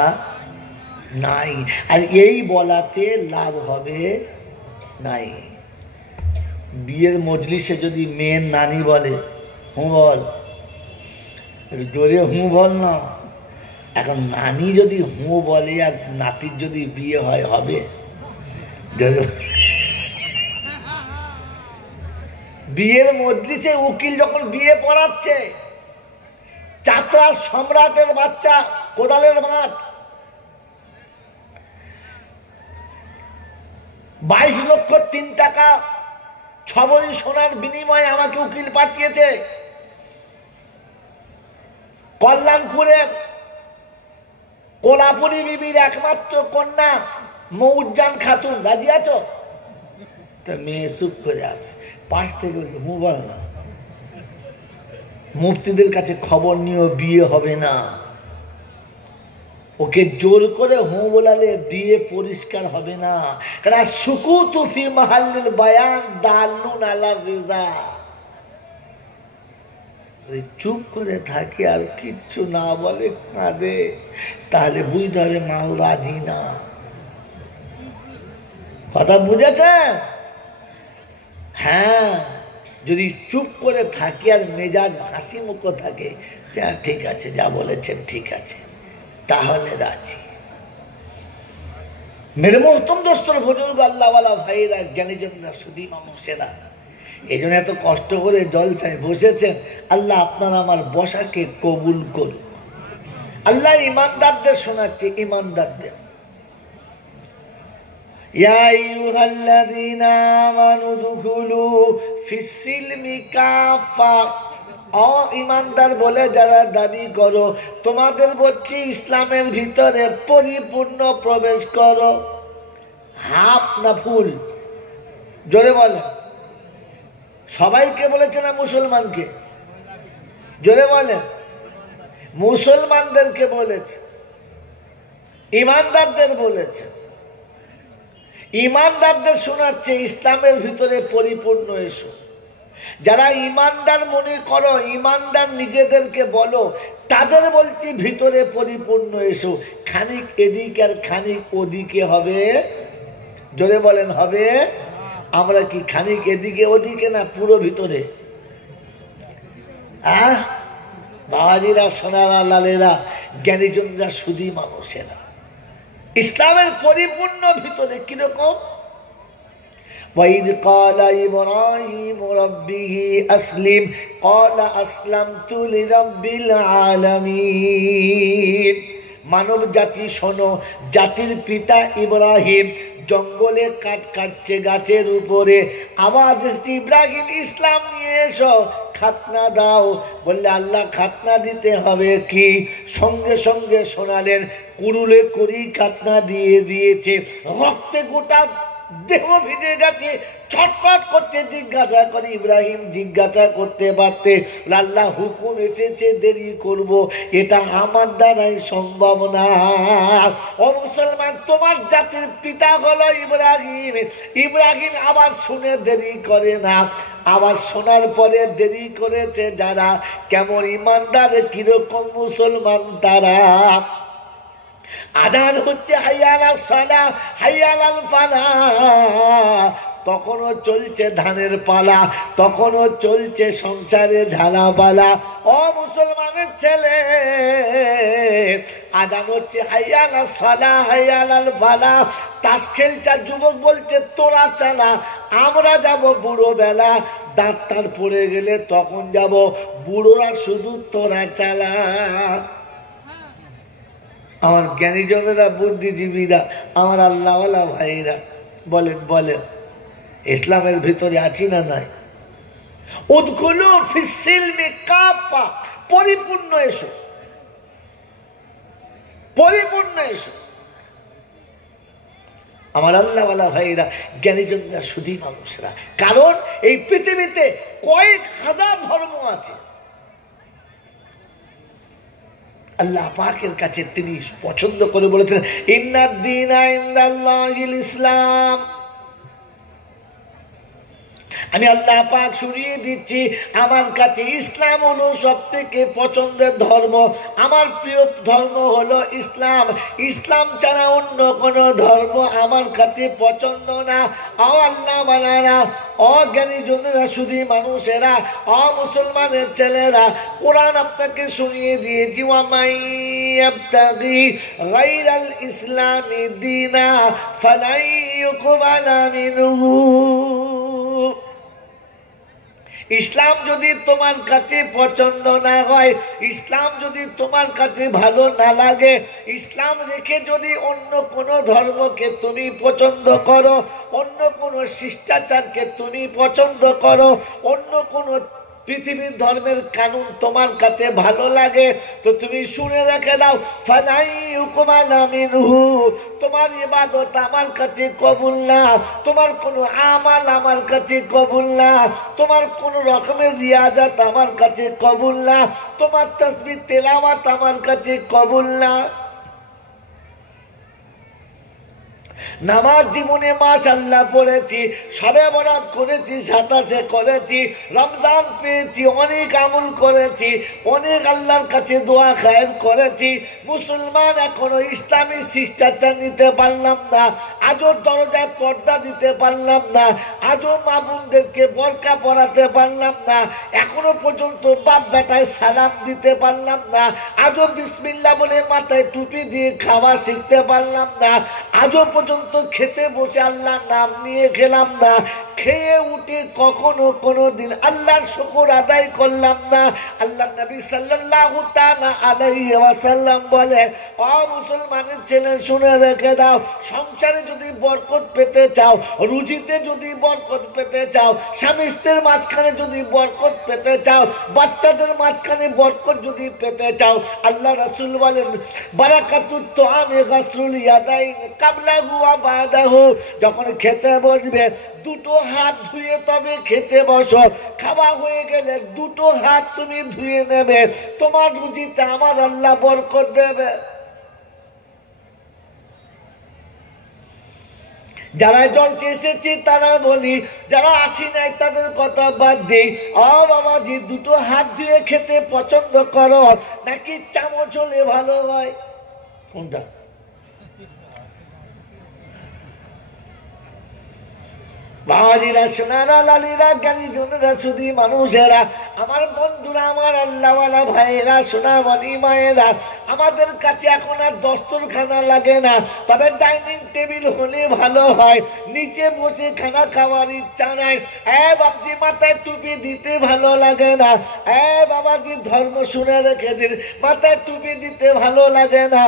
নাই, আর এই বলাতে লাভ হবে নাই। বিয়ের মজলিসে যদি মেয়ের নানি বলে হুঁ বল, জোরে হুঁ বল না। এখন নানি যদি হুঁ বলে আর নাতির যদি বিয়ে হয়, হবে? বিয়ের মজলিসে উকিল যখন বিয়ে পড়াচ্ছে, চাতরা সম্রাটের বাচ্চা, কোদালের মাঠ, 22 লক্ষ 3 টাকা 6 ভরি সোনার বিনিময়ে আমাকে উকিল পাঠিয়েছে। কল্যাণপুরের কোলাপুরি বিবির একমাত্র কন্যা মৌজান খাতুন, রাজি আছো? তো মেয়ে চুপ করে আছে, পাশ থেকে হুঁ বল না। মুফতিদের কাছে খবর নিয়েও বিয়ে হবে না, ওকে জোর করে হুঁ বলালে বিয়ে পরিষ্কার হবে না। কারণ সুকুতু ফি মাহাল্লিল বায়ান দাল্লুন আলা রিজা, চুপ করে থাকে আর কিচ্ছু না বলে, কাঁদে, তাহলে বুঝতে হবে মাও রাজি না। কথা বুঝেছেন? হ্যাঁ, যদি চুপ করে থাকে আর মেজাজ হাসি মুখো থাকে, ঠিক আছে, যা বলেছেন ঠিক আছে, তাহলে রাজি। মেরে মোহতম দোস্তর বুজুর্গ আল্লাহওয়ালা ভাইয়েরা, জ্ঞানীজনরা, সুধী মানুষেরা, এই জন্য এত কষ্ট করে জলসায় বসেছেন। আল্লাহ আপনার আমার বসাকে কবুল করুন। আল্লাহ ইমানদারদের শোনাচ্ছে, ইমানদারদের, ইয়া আইয়ুহাল্লাযীনা আমানু দুখুলু ফিস-সিলমি কাফা। ও ইমানদার বলে যারা দাবি করো, তোমাদের বলছি ইসলামের ভিতরে পরিপূর্ণ প্রবেশ করো। হাফ না ফুল? জোরে বলে। সবাইকে বলেছে না মুসলমানকে? জোরে বলে। মুসলমানদেরকে বলেছে, ইমানদারদের বলেছে। ইমানদারদের শোনাচ্ছে ইসলামের ভিতরে পরিপূর্ণ এসো। যারা ইমানদার মনে করো, ইমানদার নিজেদেরকে বলো, তাদের বলছি ভিতরে পরিপূর্ণ এসো। খানিক এদিক আর খানিক ওদিকে হবে। জোরে বলেন, হবে? আমরা কি খানিক এদিকে ওদিকে না পুরো ভিতরে? বাবাজিরা, সোনারা, লালেরা, জ্ঞানীজনরা, সুধী মানুষেরা, ইসলামের পরিপূর্ণ ভিতরে কিরকম? وَإِذْ قَالَ إِبْرَاهِيمُ رَبِّهِ أَسْلِمْ قَالَ أَسْلَمْتُ لِرَبِّ الْعَالَمِينَ। মানব জাতি শোনো, জাতির পিতা ইব্রাহিম জঙ্গলে কাঠ কাটছে গাছের উপরে, আওয়াজ এসছে, ইব্রাহিম ইসলাম নিয়ে এসো, খাতনা দাও। বললে আল্লাহ খাতনা দিতে হবে কি? সঙ্গে সঙ্গে শোনালেন, কুড়ুলে করি খাতনা দিয়ে দিয়েছে, রক্তে গোটা দেহ ভিজে গেছে, ছটফট করছে। জিজ্ঞাসা করে ইব্রাহিম, জিজ্ঞাসা করতে পারতে, আল্লাহ হুকুম এসেছে, দেরি করব, এটা আমার দ্বারাই সম্ভব না। ও মুসলমান, তোমার জাতির পিতা হলো ইব্রাহিম। ইব্রাহিম আবার শুনে দেরি করে না, আবার শোনার পরে দেরি করেছে যারা, কেমন ইমানদার, কিরকম মুসলমান তারা। আযান হচ্ছে, হাইয়া আলাস সালাহ, হাইয়া আলাল ফালাহ। তখনও চলছে ধানের পালা, তখনও চলছে সংসারে ঝালাপালা। ও মুসলমানের ছেলে, আযান হচ্ছে, হাইয়া আলাস সালাহ, হাইয়া আলাল ফালাহ। তাস খেলছে যুবক, বলছে তোরা চালা, আমরা যাব বুড়ো বেলা। ডাক্তার পড়ে গেলে তখন যাব, বুড়োরা শুধু তোরা চালা। আমার জ্ঞানীজনেরা, বুদ্ধিজীবীরা, আমার আল্লাহওয়ালা ভাইরা, বলেন বলেন, ইসলামের ভিতরে আছি না নাই? উদখুলু ফিস-সিলমি কাফা, পরিপূর্ণ এসো, পরিপূর্ণ এসো। আমার আল্লাহওয়ালা ভাইরা, জ্ঞানীজনরা, সুধী মানুষরা, কারণ এই পৃথিবীতে কয়েক হাজার ধর্ম আছে। আল্লাহ পাকের কাছে তিনি পছন্দ করে বলেছেন, ইন্নাদ দীনা ইনদাল্লাহিল ইসলাম। আমি আল্লাহ পাক শুনিয়ে দিচ্ছি, আমার কাছে ইসলাম হলো সব থেকে পছন্দের ধর্ম। আমার প্রিয় ধর্ম হলো ইসলাম। ইসলাম ছাড়া অন্য কোন ধর্ম আমার কাছে পছন্দ না। ও আল্লাহ বানারা, অজ্ঞানী জনেরা, শুধু মানুষেরা, মুসলমানের ছেলেরা, কোরআন আপনাকে শুনিয়ে দিয়েছি, ওয়ামাই ইয়াবতাগি গায়রাল ইসলামি দীনা ফালাই ইউকবালা মিনহু। ইসলাম যদি তোমার কাছে পছন্দ না হয়, ইসলাম যদি তোমার কাছে ভালো না লাগে, ইসলাম রেখে যদি অন্য কোনো ধর্মকে তুমি পছন্দ করো, অন্য কোনো শিষ্টাচারকে তুমি পছন্দ করো, অন্য কোনো পৃথিবীর ধর্মের কানুন তোমার কাছে ভালো লাগে, তো তুমি শুনে রেখে দাও, ফালাই ইউকবালা মিনহু। তোমার ইবাদত আমার কাছে কবুল না, তোমার কোনো আমাল আমার কাছে কবুল না, তোমার কোন রকমের রিয়াজাত আমার কাছে কবুল না, তোমার তাসবিহ তেলাওয়াত আমার কাছে কবুল না। নামাজ জীবনে মাশাআল্লাহ পড়েছি, শবে বরাত করেছি, 27 করেছি, রমজান পেয়েছি, অনেক আমল করেছি, অনেক আল্লাহর কাছে দোয়া খায়ের করেছি। মুসলমান এখনো ইসলামী শিষ্টাচার নিতে পারলাম না, আজও দরজায় পর্দা দিতে পারলাম না, আজও মা বোনদেরকে বোরকা পরাতে পারলাম না, এখনো পর্যন্ত বাপ বেটায় সালাম দিতে পারলাম না, আজও বিসমিল্লাহ বলে মাথায় টুপি দিয়ে খাওয়া শিখতে পারলাম না, আজও পর্যন্ত খেতে বসে আল্লাহর নাম নিয়ে খেলাম না, খেয়ে উঠে কখনো কোনোদিন আল্লাহর শুকর আদায় করলাম না। আল্লাহ নবী সাল্লাল্লাহু তাআলা আলাইহি ওয়াসাল্লাম বলে, ও মুসলমানের ছেলে শুনে রেখে দাও, সংসারে যদি বরকত পেতে চাও, রুজিতে যদি বরকত পেতে চাও, স্বামী স্ত্রীর মাঝখানে যদি বরকত পেতে চাও, বাচ্চাদের মাঝখানে বরকত যদি পেতে চাও, আল্লাহ রাসূল বলেন বারাকাতুত তুআমি গাসলুল ইয়াদাইন ক্বাবলাহু ওয়া বাদাহু। যখন খেতে বসবে দুটো হাত ধুয়ে তবে খেতে বসো, খাওয়া হয়ে গেলে দুটো হাত তুমি ধুয়ে নেবে, তোমার রুজিতে আমার আল্লাহ বরকত দেবে। যারা জলছে এসেছি তারা বলি, যারা আসি নাই তাদের কথা বাদ দিই। ও বাবাজি, দুটো হাত ধুয়ে খেতে পছন্দ করো নাকি চামচ হলে ভালো হয়? কোনটা? বাবাজিরা, সোনারা, লালিরা, জ্ঞানীজনেরা, শুধু মানুষেরা, আমার বন্ধুরা, আমার আল্লাহওয়ালা ভাইয়েরা, সোনামণি মায়েরা, আমাদের কাছে এখন আর দস্তরখানা লাগে না, তবে ডাইনিং টেবিল হলে ভালো হয়। নিচে বসে খানা খাওয়ার ইচ্ছা নাই। বাবাজি, মাথায় টুপি দিতে ভালো লাগে না। বাবাজি, ধর্ম শুনে রেখে দিন, মাথায় টুপি দিতে ভালো লাগে না।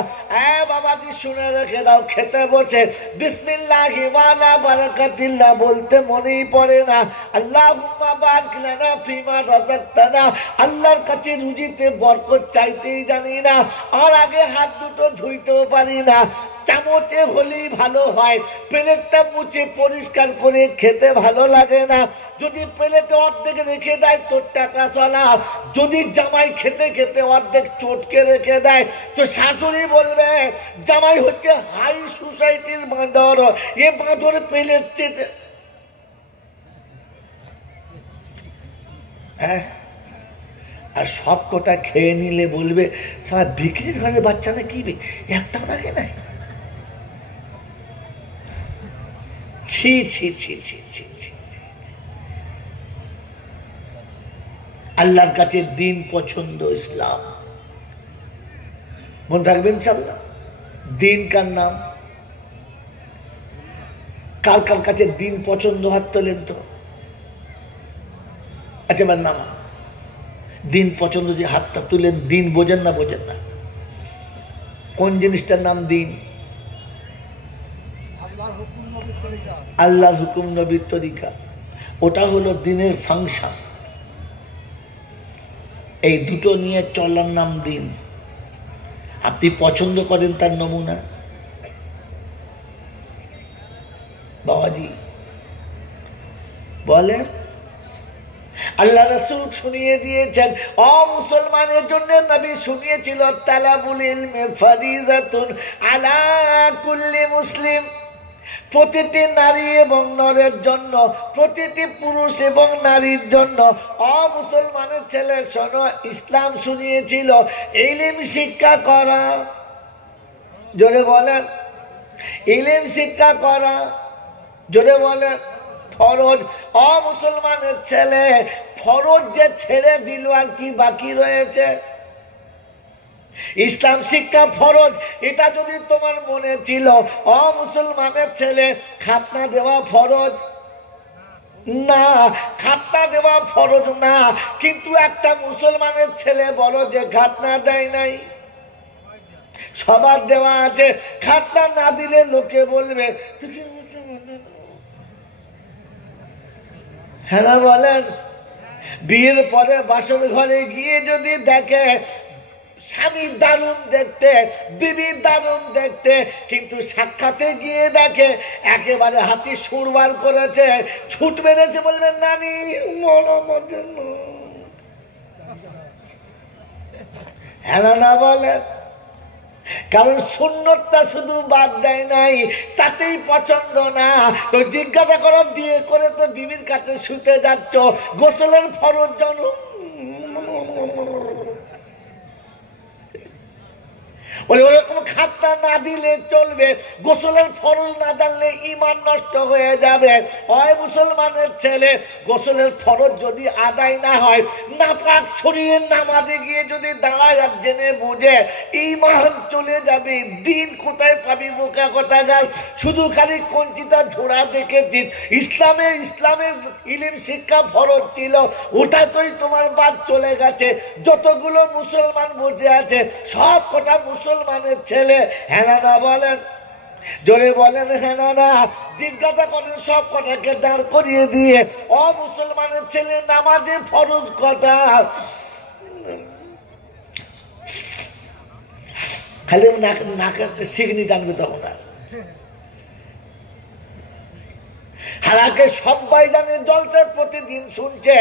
বাবাজি, শুনে রেখে দাও, খেতে বসে বিসমিল্লাহি ওয়ালা বারাকাতিল্লাহ বলতে মনেই পড়ে না। আল্লাহুম্মা বারিক লানা ফিমা রাযাকতানা, আল্লাহর কাছে রুজিতে বরকত চাইতেই জানি না, আর আগে হাত দুটো ধুইতেও পারি না। চামচে হলেই ভালো হয়, প্লেটটা মুছে পরিষ্কার করে খেতে ভালো লাগে না। যদি প্লেটে অর্ধেক রেখে দেয় তোর টাকা চলা, যদি জামাই খেতে খেতে অর্ধেক চটকে রেখে দেয় তো শাশুড়ি বলবে জামাই হচ্ছে হাই সোসাইটির বাঁদর, এ বাঁদর প্লেট চেটে। আর সব কটা খেয়ে নিলে বলবে সারা বিক্রির ঘরে বাচ্চা না কি একটাও লাগে নাই। ছি ছি ছি ছি ছি ছি। আল্লাহর কাছে দিন পছন্দ, ইসলাম। মনে থাকবেন ইনশাআল্লাহ। দিন কার নাম? কার কার কাছে দিন পছন্দ? হাত তোলেন তো। আচ্ছা, এবার নামা দিন পছন্দ যে হাতটা তুলেন, দিন বোঝেন না? বোঝেন না। কোন জিনিসটার নাম দিন? আল্লাহর হুকুম, নবীর তরিকা, ওটা হলো দিনের ফাংশন। এই দুটো নিয়ে চলার নাম দিন। আপনি পছন্দ করেন তার নমুনা? বাবাজি বলেন। আল্লাহ রাসূল শুনিয়ে দিয়েছেন, ও মুসলমানের জন্য নবী শুনিয়েছিল তালাবুল ইলমি ফারিজাতুন আলা কুল্লি মুসলিম। প্রতিটি নারী এবং নরের জন্য, প্রতিটি পুরুষ এবং নারীর জন্য। ও মুসলমানের ছেলে শোনো, ইসলাম শুনিয়েছিল ইলম শিক্ষা করা। জোরে বলেন, ইলম শিক্ষা করা। জোরে বলেন, ফরজ। ও মুসলমানের ছেলে, ফরজ যে ছেড়ে দিল আর কি বাকি রয়েছে? ইসলাম শিক্ষা ফরজ, এটা যদি তোমার মনে ছিল। ও মুসলমানের ছেলে, খাতনা দেওয়া ফরজ না, খাতনা দেওয়া ফরজ না, কিন্তু একটা মুসলমানের ছেলে বলো যে খাতনা দেয় নাই। সবার দেওয়া আছে, খাতনা না দিলে লোকে বলবে তুই। হ্যাঁ বলেন। বিয়ের পরে বাসর ঘরে গিয়ে যদি দেখে স্বামী দারুণ দেখতে, বিবি দারুণ দেখতে, কিন্তু সাক্ষাতে গিয়ে দেখে একেবারে হাতি সুরবার করেছে, ছুট মেরেছে, বলবেন নানি মনোমজন। হ্যাঁ না বলেন। কারণ সুন্নতটা শুধু বাদ দেয় নাই, তাতেই পছন্দ না। তো জিজ্ঞাসা করো, বিয়ে করে তো বিবির কাছে শুতে যাচ্ছ, গোসলের ফরজ জানো? ওরকম খাতনা না দিলে চলবে। গোসলের ফরজ না জানলে ঈমান নষ্ট হয়ে যাবে। হয় মুসলমানের ছেলে গোসলের ফরজ যদি আদায় না হয়, নাপাক শরীরের নামাজে গিয়ে যদি দাঁড়ায় আর জেনে বুঝে, ঈমান চলে যাবে। দিন কোথায় পাবি বোকা কথাকার? শুধু খালি কঞ্চিটা ঝোড়া দেখেছিস। ইসলামের ইলম শিক্ষা ফরজ ছিল, ওটা তোই তোমার বাদ চলে গেছে। যতগুলো মুসলমান বসে আছে সব কটা মুসলমানের ছেলে, হ্যাঁ না বলেন? জোরে বলেন হ্যাঁ না? জিজ্ঞাসা করেন সব কটাকে দাঁড় করিয়ে দিয়ে, মুসলমানের ছেলে নামাজে ফরজ কটা? খালি নাকে সিগনি টানবে তখন। আর হালাকে সবাই জানে, জলসা প্রতিদিন শুনছে,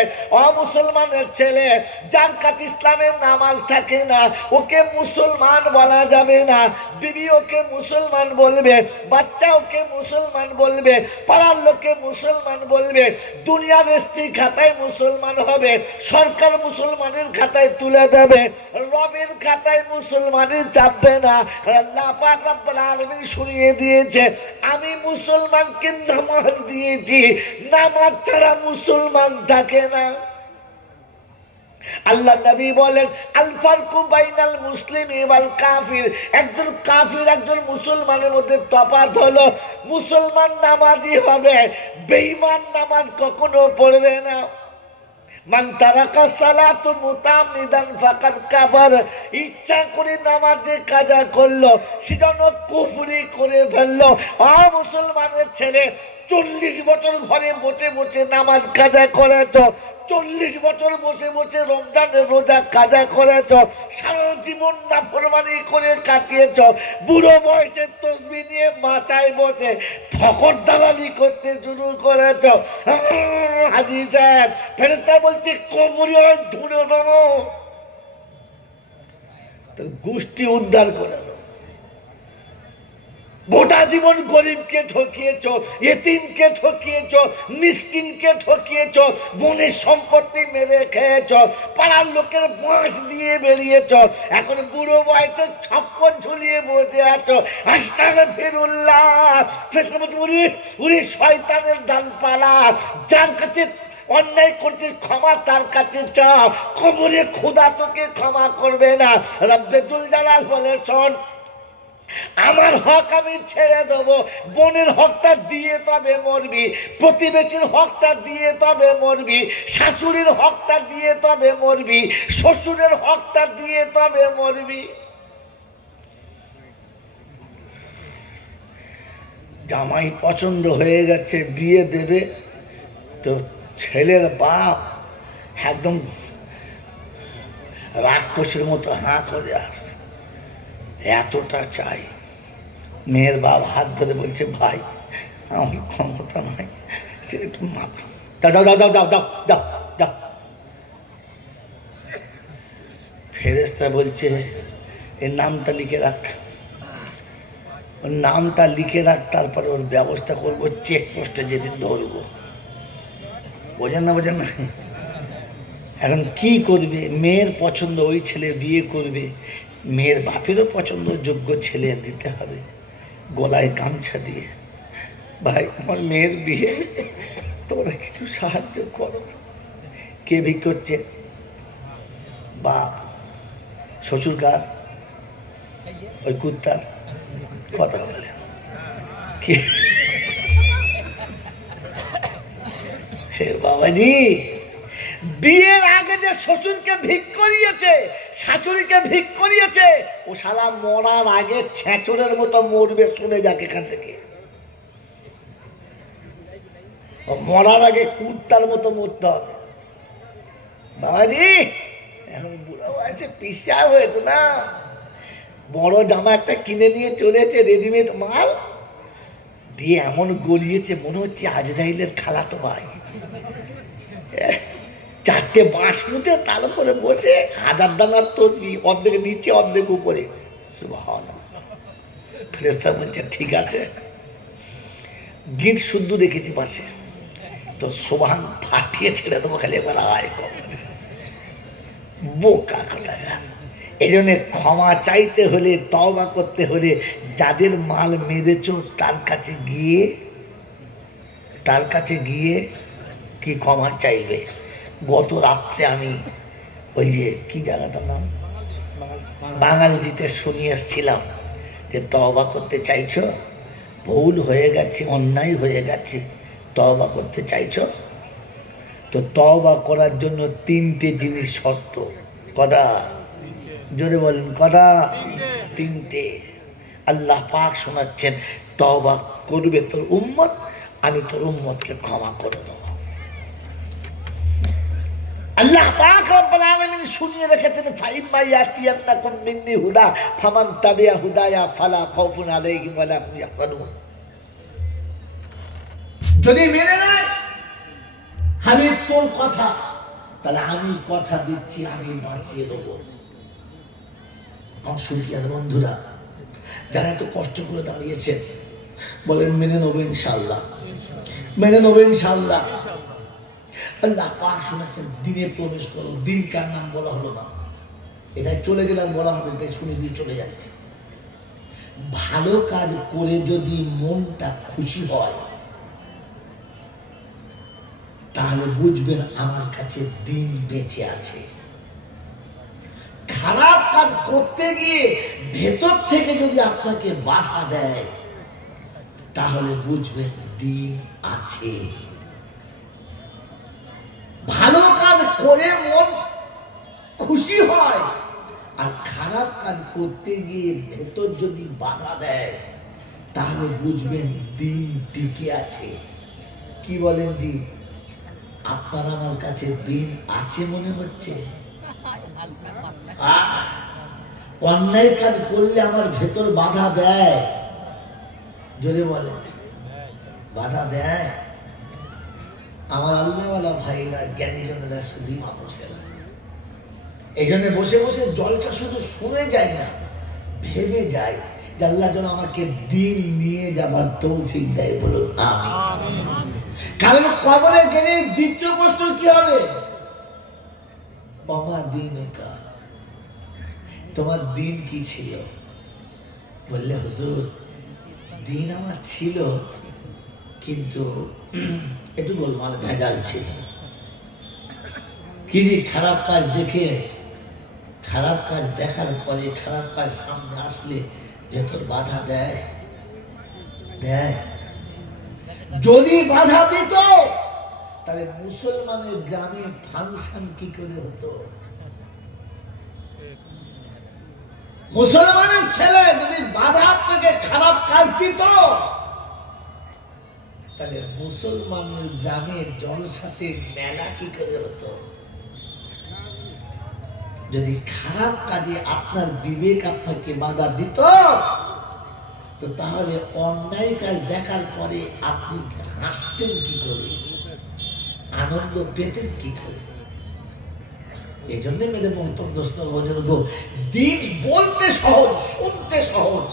মুসলমানের ছেলে যার কাছে ইসলামের নামাজ থাকে না, ওকে মুসলমান বলা যাবে না। বিবি ওকে মুসলমান বলবে, বাচ্চা ওকে মুসলমান বলবে, পাড়ার লোকে মুসলমান বলবে, দুনিয়ার রেজিস্ট্রি খাতায় মুসলমান হবে, সরকার মুসলমানের খাতায় তুলে দেবে, রবের খাতায় মুসলমানের চাপবে না। আল্লাহ পাক রব্বুল আলামিন শুনিয়ে দিয়েছে, আমি মুসলমানকে নামাজ দিয়ে, নামাজ ছাড়া মুসলমান থাকে না। আল্লাহ নবী বলেন, আল ফারকু বাইনাল মুসলিমি ওয়াল কাফির, একজন কাফির একজন মুসলমানের মধ্যে তফাৎ হলো, মুসলমান নামাজি হবে, বেঈমান নামাজ কখনো পড়বে না। মান তারাকা সালাতু মুতাআম্মিদান ফাকাদ কাফার, ইচ্ছা করে নামাজে কাজা করলো, সেটা কুফরি করে ফেললো। মুসলমানের ছেলে 40 বছর ঘরে বসে বসে নামাজ কাজা করেছ, 40 বছর বসে বসে রমজানের রোজা কাজা করেছ, সারা জীবন নাফরমানি করে কাটিয়েছ, বুড়ো বয়সে তসবিহ নিয়ে মাচায় বসে ফকর দালালি করতে শুরু করেছ। হাজী সাহেব, ফেরেশতা বলছে কবরে ধুলো দেবো, তো গোষ্ঠী উদ্ধার করে দাও। গোটা জীবন গরিবকে ঠকিয়েছ, এতিমকে ঠকিয়েছ, মিসকিনকে ঠকিয়েছ, বোনের সম্পত্তি মেরে খেয়েছ, পাড়ার লোকের বাঁশ দিয়ে বেরিয়েছ, এখন বুড়ো বয়সে ছাপ্পর ঝুলিয়ে বসে আছো। আস্তাগফিরুল্লাহ, উনি শয়তানের ডালপালা, যার কাছে অন্যায় করছিস ক্ষমা তার কাছে চাও, কবরে খোদা তোকে ক্ষমা করবে না। রব্বুল জালাল বলে, শোন, আমার হক আমি ছেড়ে দেবো, বোনের হকটা দিয়ে তবে মরবি, প্রতিবেশীর হকটা দিয়ে তবে মরবি, শাশুড়ির হকটা দিয়ে তবে মরবি, শ্বশুরের হকটা দিয়ে তবে মরবি। জামাই পছন্দ হয়ে গেছে, বিয়ে দেবে, তো ছেলের বাপ একদম রাক্ষসের মতো হাঁ করে আসে, এতটা চাই। মেয়ের বাপ হাত ধরে বলছে, ভাই আমার ক্ষমতা নয়, একটু মাপ দাও দাও দাও দাও দাও দাও দাও। ফেরেশতা বলছে, এর নামটা লিখে রাখ, ওর নামটা লিখে রাখ, তারপরে ওর ব্যবস্থা করবো, চেকপোস্টে যেদিন ধরবো। বোঝেন না? বোঝেন না? এখন কি করবে? মেয়ের পছন্দ, ওই ছেলে বিয়ে করবে, মেয়ের বাপেরও পছন্দ যোগ্য ছেলে দিতে হবে, গলায় গামছা দিয়ে, ভাই আমার মেয়ের বিয়ে, তোমরা কিছু সাহায্য করো। কে ভি করছে? বাপ। শ্বশুর কার? ওই কুত্তার। কথা বলে কি? হে বাবাজি, বিয়ের আগে যে শ্বশুরকে ভিক করিয়েছে, শাশুড়িকে ভিক করিয়েছে, ও শালা মরার আগে ছেঁচড়ের মতো মরবে। শুনে যাক এখান থেকে, মরার আগে কুত্তার মতো মরতে হবে। বাবাজি এখন বুড়ো বয়সে পিসা হয়েছে না, বড় জামা একটা কিনে নিয়ে চলেছে, রেডিমেড মাল দিয়ে এমন গলিয়েছে মনে হচ্ছে আজরাইলের খালাতো ভাই। 4টে বাঁশ মুতে তার উপরে বসে 1000 দানার তসবিহ, অর্ধেক নিচে অর্ধেক উপরে, সুবহানাল্লাহ। ফেরেশতা বলছে ঠিক আছে, গিট শুদ্ধ রেখেছি পাশে, তো সুবহান ফাটিয়ে ছেড়ে দেবো, খালি একবার আয় বোকা কথা। এই জন্য ক্ষমা চাইতে হলে, তওবা করতে হলে, যাদের মাল মেরেছ তার কাছে গিয়ে কি ক্ষমা চাইবে। গত রাত্রে আমি ওই যে কি জায়গাটার নাম, বাঙালজিতে শুনিয়ে এসছিলাম যে তওবা করতে চাইছো, ভুল হয়ে গেছে, অন্যায় হয়ে গেছে, তওবা করতে চাইছো, তো তওবা করার জন্য 3টে জিনিস শর্ত। কটা? জোরে বলেন কটা? 3টে। আল্লাহ পাক শোনাচ্ছেন, তওবা করবে তোর উম্মত, আমি তোর উম্মতকে ক্ষমা করে দেব। আল্লাহ পাক রব্বুল আলামিন শুনিয়ে রেখেছেন, ফাইম্মা ইয়াতিয়ান্নাকুম মিন্নি হুদা ফামান তাবিয়া হুদায়া ফালা খাউফুন আলাইহিম ওয়ালা হুম ইয়াহজানুন। যদি মেনে নেয় আমি তোর কথা, তাহলে আমি কথা দিচ্ছি আমি বাঁচিয়ে দেবো। অংশুকিয়ার বন্ধুরা যারা এত কষ্ট করে দাঁড়িয়েছেন, বলেন মেনে নেবো ইনশাআল্লাহ, মেনে নেবো ইনশাআল্লাহ। আল্লাহ পাক শোনাচ্ছেন, দিনে প্রবেশ করো। দিন কার নাম বলা হলো না, এটা চলে গেলে আর বলা হবে, তাই শুনে দিয়ে চলে যাচ্ছে। ভালো কাজ করে যদি মনটা খুশি হয়, তাহলে বুঝবেন আমার কাছে দিন বেঁচে আছে। খারাপ কাজ করতে গিয়ে ভেতর থেকে যদি আপনাকে বাধা দেয়, তাহলে বুঝবেন দিন আছে। ভালো কাজ করে মন খুশি হয়, আর খারাপ কাজ করতে গিয়ে ভেতর যদি বাধা দেয়, তাহলে বুঝবেন দিন টিকে আছে। কি বলেন জি? আপনার আমার কাছে দিন আছে মনে হচ্ছে? অন্যায় কাজ করলে আমার ভেতর বাধা দেয়, জোরে বলেন বাধা দেয়? আমার আল্লাহওয়ালা ভাইরা, জ্ঞানীজনেরা শুধু মা বসে না, এই জন্য বসে বসে জলটা শুধু শুনে যায় না, ভেবে যায় যে আল্লাহ যেন আমাকে দিন নিয়ে যাবার তৌফিক দেয়। বলুন আমিন। কারণ কবরে গেলে দ্বিতীয় প্রশ্ন কি হবে? বাবা দিন কা, তোমার দিন কি ছিল? বললে হুজুর দিন আমার ছিল, কিন্তু একটু গোলমাল ভেজাল ছিল। কি যে খারাপ কাজ দেখে, খারাপ কাজ দেখার পরে, খারাপ কাজ সামনে আসলে ভেতর বাধা দেয়। যদি বাধা দিত, তাহলে মুসলমানের গ্রামে ফাংশন কি করে হতো? মুসলমানের ছেলে যদি বাধা থেকে খারাপ কাজ দিত, তাহলে মুসলমানের গ্রামে জলসাতে মেলা কি করে হতো? যদি খারাপ কাজে আপনার বিবেক আপনাকে বাধা দিত, তো তাহলে অন্যায় কাজ দেখার পরে আপনি হাসতেন কি করে, আনন্দ পেতেন কি করে? এই জন্য মেরে মহতম দোস্ত বুজুর্গ, দিন বলতে সহজ, শুনতে সহজ,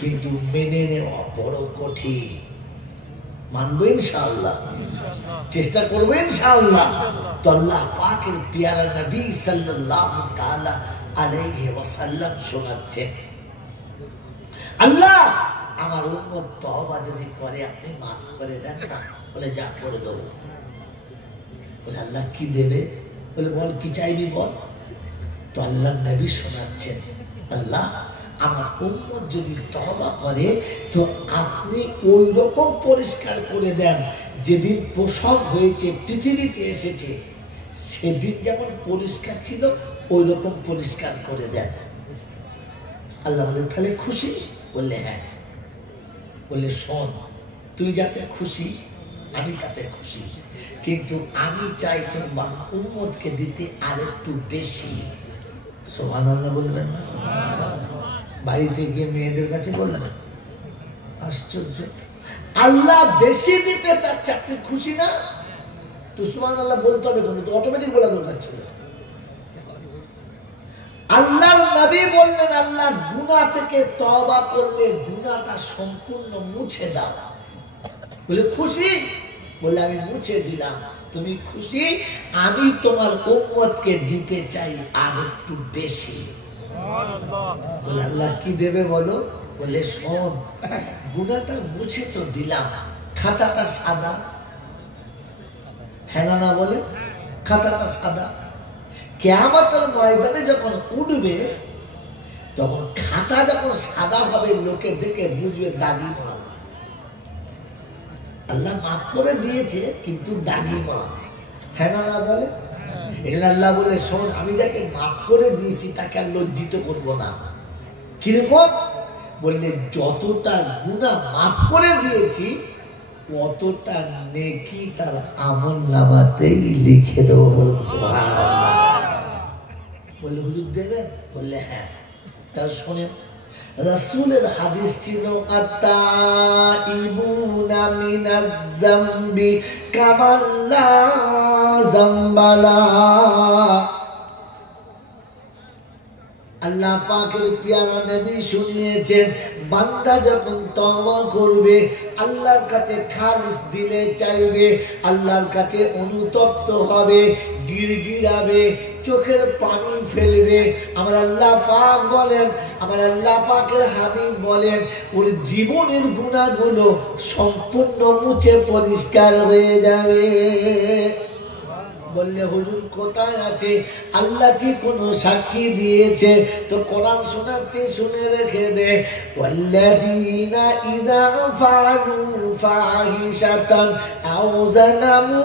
কিন্তু মেনে নেওয়া বড় কঠিন। মানবো ইনশাআল্লাহ, চেষ্টা করবো ইনশাআল্লাহ। তো আল্লাহ পাকের পিয়ারা নবী সাল্লাল্লাহু তাআলা আলাইহি ওয়াসাল্লাম শোনাচ্ছেন, আল্লাহ আমার উম্মত তওবা যদি করে আপনি মাফ করে দেন না। বলে যা করে দেবো। বলে আল্লাহ কি দেবে? বলে বল কি চাইবি বল। তো আল্লাহ নবী শোনাচ্ছেন, আল্লাহ আমার উম্মত যদি তওবা করে, তো আপনি ওই রকম পরিষ্কার করে দেন, যেদিন প্রসব হয়েছে, পৃথিবীতে এসেছে, সেদিন যেমন পরিষ্কার ছিল ওই রকম পরিষ্কার করে দেন। আল্লাহ বলে তাহলে খুশি? বললে হ্যাঁ। বললে শোন, তুই যাতে খুশি আমি তাতে খুশি, কিন্তু আমি চাই তোর উম্মতকে দিতে আরেকটু বেশি। সুবহানাল্লাহ বলবেন না? বাড়িতে গিয়ে মেয়েদের কাছে বলবেন, আশ্চর্য, আল্লাহ বেশি দিতে চাচ্ছে, আপনি খুশি না? তো সুবহানাল্লাহ বলতে হবে, তো অটোমেটিক বলা দরকার ছিল। আল্লাহর নবী বললেন, আল্লাহ গুনাহ থেকে তওবা করলে গুনাহটা সম্পূর্ণ মুছে দাও। বলে খুশি? বলে আমি মুছে দিলাম। তুমি খুশি? আমি তোমার উম্মতকে দিতে চাই আর একটু বেশি। বলে আল্লাহ কি দেবে বলো? বলে শোন, গুনাহটা মুছে তো দিলাম, খাতাটা সাদা। হ্যাঁ না বলে খাতাটা সাদা। কিয়ামতের ময়দানে যখন উঠবে তখন খাতা যখন সাদা হবে লোকে দেখে বুঝবে দাগি মাল। আল্লাহ মাফ করে দিয়েছে কিন্তু দাগি মাল। হ্যাঁ না বলে? আল্লাহ বলে শোন, আমি যাকে মাফ করে দিয়েছি তাকে আর লজ্জিত করবো না। কিরকম? বললে যতটা গুনাহ মাফ করে দিয়েছি অতটা নেকি তার আমলনামাতেই লিখে দেবো। বলুন সুবহানাল্লাহ। বললে হুজুর দেবেন? বললে হ্যাঁ। তার শোনেন, রাসূলের হাদিস ছিল আত-তাইবুনা মিনাজ যামবি কামাল্লা যামবালা। আল্লাহ পাকের প্যারা নবী শুনিয়েছেন, বান্দা যখন তওবা করবে, আল্লাহর কাছে খালিস দিলে চাইবে, আল্লাহর কাছে অনুতপ্ত হবে, গিড়গিড়াবে, চোখের পানি ফেলবে, আমার আল্লাহ পাক বলেন, আমার আল্লাহ পাকের হাবিব বলেন, ওর জীবনের গুনাহগুলো সম্পূর্ণ মুছে পরিষ্কার হয়ে যাবে। বললে হুজুর কোথায় আছে? আল্লাহ কি কোনো সাক্ষী দিয়েছে? তো কোরআন শোনাচ্ছে, শুনে রেখে দে। ওয়াল্লাযীনা ইযা ফাআলু ফাহিশাতান আও যালামু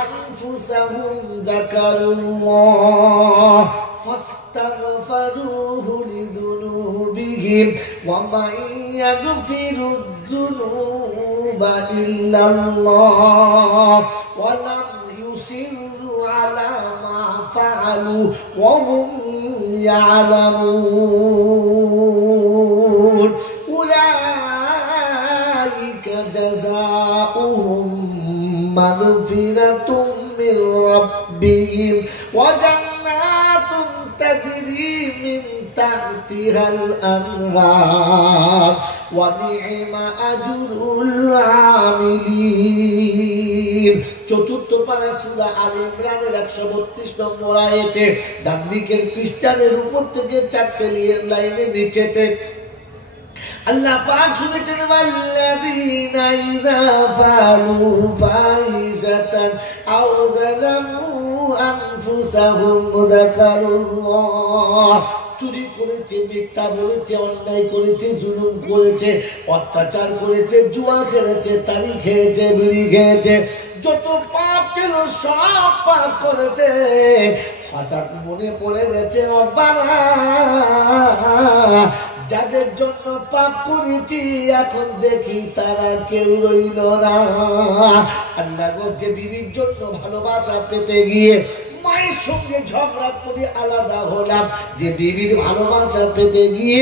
আনফুসাহুম যাকারুল্লাহ ফাস্তাগফিরুহু লিযুনুবিহিম ওয়া মান ইয়াগফিরুয যুনুবা ইল্লাল্লাহ ওয়া লাম يصروا على ما فعلوا وهم يعلمون أولئك جزاؤهم مغفرة من ربهم وجنات تجري من تحتها الأنهار ونعم أجر العاملين। চতুর্থ পারা সূরা আলে ইমরানের 132 নম্বর আয়াতে ডান দিকের পৃষ্ঠার উপর থেকে 4টে লাইনে নিচেতে আল্লাহ পাক শুনেছেন, ওয়াল্লাযীনা ইযা ফাআলু ফাহিশাতান আও যালামু আনফুসাহুম যাকারুল্লাহ। চুরি করেছে, মিথ্যা বলেছে, অন্যায় করেছে, জুলুম করেছে, অত্যাচার করেছে, জুয়া খেলেছে, তারি খেয়েছে, বিড়ি খেয়েছে, যত পাপ ছিল সব পাপ করেছে। হঠাৎ মনে পড়ে গেছে, রব্বানা যাদের জন্য পাপ করেছি এখন দেখি তারা কেউ রইল না। আল্লাহ গো, যে বিবির জন্য ভালোবাসা পেতে গিয়ে মায়ের সঙ্গে ঝগড়া করে আলাদা হলাম, যে বিবির ভালোবাসা পেতে গিয়ে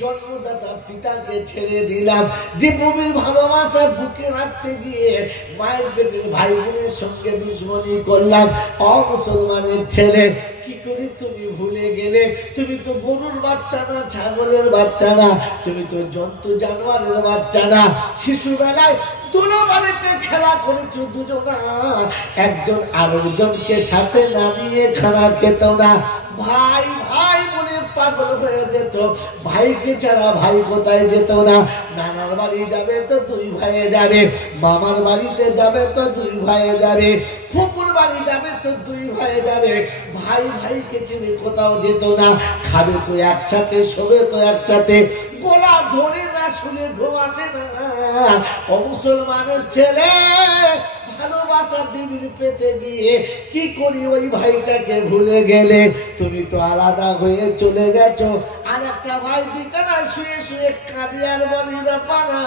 জন্মদাতা পিতাকে ছেড়ে দিলাম, যে বিবির ভালোবাসা বুকে রাখতে গিয়ে মায়ের পেটের ভাই বোনের সঙ্গে দুশ্মনী করলাম। অমুসলমানের ছেলে, কি করে তুমি ভুলে গেলে? তুমি তো গরুর বাচ্চা না, ছাগলের বাচ্চা না, তুমি তো জন্তু জানোয়ারের বাচ্চা না। শিশুবেলায় দুটো বাড়িতে খেলা করেছো দুজনা, একজন আরেকজনকে সাথে না নিয়ে খানা খেত না। ভাই ভাই বলে পাগল হয়ে যেত, ভাইকে ছাড়া ভাই কোথায় যেত না। নানার বাড়ি যাবে তো দুই ভাইয়ে যাবে, মামার বাড়িতে যাবে তো দুই ভাইয়ে যাবে, ফুপুর বাড়ি যাবে তো দুই ভাইয়ে যাবে। ভাই ভাইকে ছেড়ে কোথাও যেত না। খাবে তো একসাথে, শোবে তো একসাথে, গলা ধরে না শুনে ঘুম আসে না। অমুসলমানের ছেলে ভালোবাসা বিবির পেতে গিয়ে কি করি ওই ভাইটাকে ভুলে গেলে? তুমি তো আলাদা হয়ে চলে গেছো। আর একটা ভাই বিছানায় শুয়ে শুয়ে কাঁদে আর বলি, রব্বানা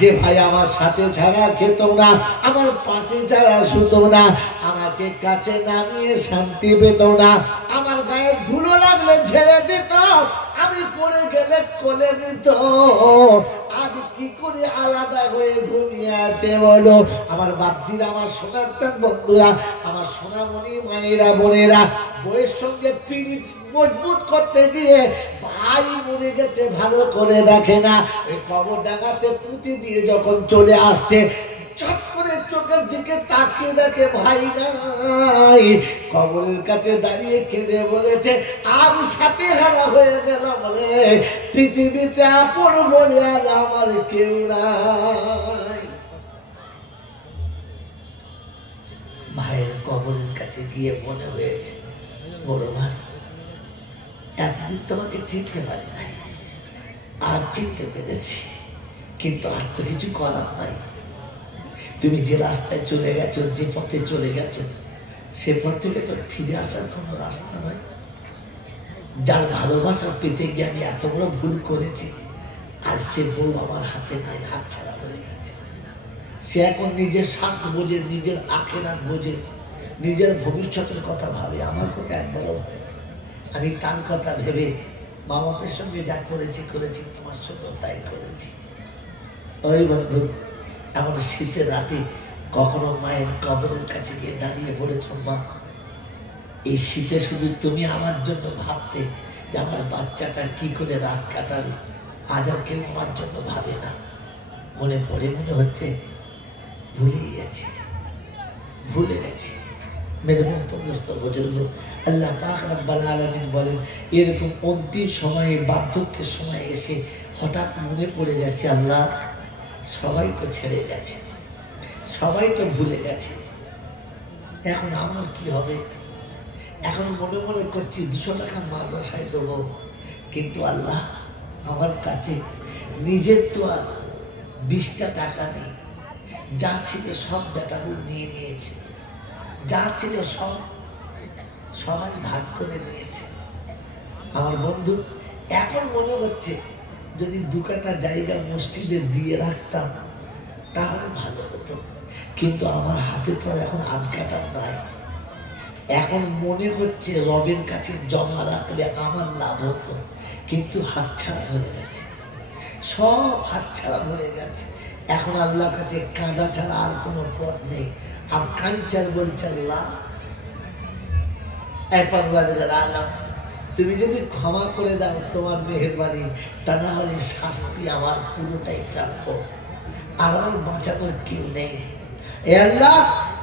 যে ভাই আমার সাথে ছাড়া খেত না, আমার পাশে ছাড়া শুতো না, আমাকে কাছে নামিয়ে শান্তি পেত না, আমার গায়ে ধুলো লাগলে ঝেড়ে দিত, আমি পড়ে গেলে কোলে নিত। আজ কি করে আলাদা হয়ে ঘুমিয়ে আছে বলো? আমার বাপজিরা, আমার সোনার চাঁদ বন্ধুরা, আমার সোনামণি মায়েরা বোনেরা, বইয়ের সঙ্গে পিরিত মজবুত করতে গিয়ে ভাই মরে গেছে ভালো করে দেখে না। ওই কবর ডাঙাতে পুঁতি দিয়ে যখন চলে আসছে, চট করে চোখের দিকে তাকিয়ে দেখে ভাই নাই। কবরের কাছে দাঁড়িয়ে কেঁদে বলেছে, আজ সাথে হারা হয়ে গেল বলে, পৃথিবীতে আপন বলে আর আমার কেউ নাই। ভাইয়ের কবরের কাছে গিয়ে মনে হয়েছে, বড় ভাই এতদিন তোমাকে চিনতে পারি নাই, আজ চিনতে পেরেছি, কিন্তু আর তো কিছু করার নাই। তুমি যে রাস্তায় চলে গেছো, যে পথে চলে গেছো, সে পথ থেকে তো ফিরে আসার কোনো রাস্তা নাই। যার ভালোবাসা পেতে গিয়ে আমি এত বড় ভুল করেছি, আর সে বউ আমার হাতে নাই, হাত ছাড়া হয়ে গেছে। সে এখন নিজের স্বার্থ বোঝে, নিজের আখেরাত বোঝে, নিজের ভবিষ্যতের কথা ভাবে, আমার কথা একবারও ভাবে। আমি তার কথা ভেবে মা বাপের সঙ্গে যা করেছি করেছি, তোমার সঙ্গে তাই করেছি। ওই বন্ধু, এমন শীতের রাতে কখনো মায়ের কবরের কাছে গিয়ে দাঁড়িয়ে বলেছ, মা এই শীতে শুধু তুমি আমার জন্য ভাবতে যে আমার বাচ্চাটা কি করে রাত কাটাবে, আজ আর কেউ আমার জন্য ভাবে না। মনে পড়ে, মনে হচ্ছে ভুলেই গেছি, ভুলে গেছি। মেরে মোহতরম দোস্ত বুজুর্গ, আল্লাহ পাক রব্বুল আলামিন বলেন, এরকম অন্তিম সময়ে, বার্ধক্যের সময় এসে হঠাৎ মনে পড়ে গেছে, আল্লাহ সবাই তো ছেড়ে গেছে, সবাই তো ভুলে গেছে, এখন আমার কি হবে? এখন মনে মনে করছি 200 টাকা মাদ্রাসায় দেবো, কিন্তু আল্লাহ আমার কাছে নিজের তো আর 20টা টাকা নেই। যা ছিল সব বেটাগুলো নিয়ে নিয়েছে, যা ছিল সব সবাই ভাগ করে নিয়েছে। আমার বন্ধু, এখন মনে হচ্ছে যদি 2 কাঠা জায়গা মসজিদে দিয়ে রাখতাম তাহলে ভালো হতো, কিন্তু আমার হাতে তো এখন 8 কাঠা নাই। এখন মনে হচ্ছে রবের কাছে জমা রাখলে আমার লাভ হতো, কিন্তু হাতছাড়া হয়ে গেছে, সব হাতছাড়া হয়ে গেছে। এখন আল্লাহর কাছে কাঁদা ছাড়া আর কোনো পথ নেই। আর কাঞ্চার বলছে, আল্লাহ তুমি যদি ক্ষমা করে দাও তোমার মেহেরবানি, তা না হলে শাস্তি আমার পুরোটাই প্রাপ্য, আর আমার বাঁচানোর কেউ নেই। এ আল্লাহ,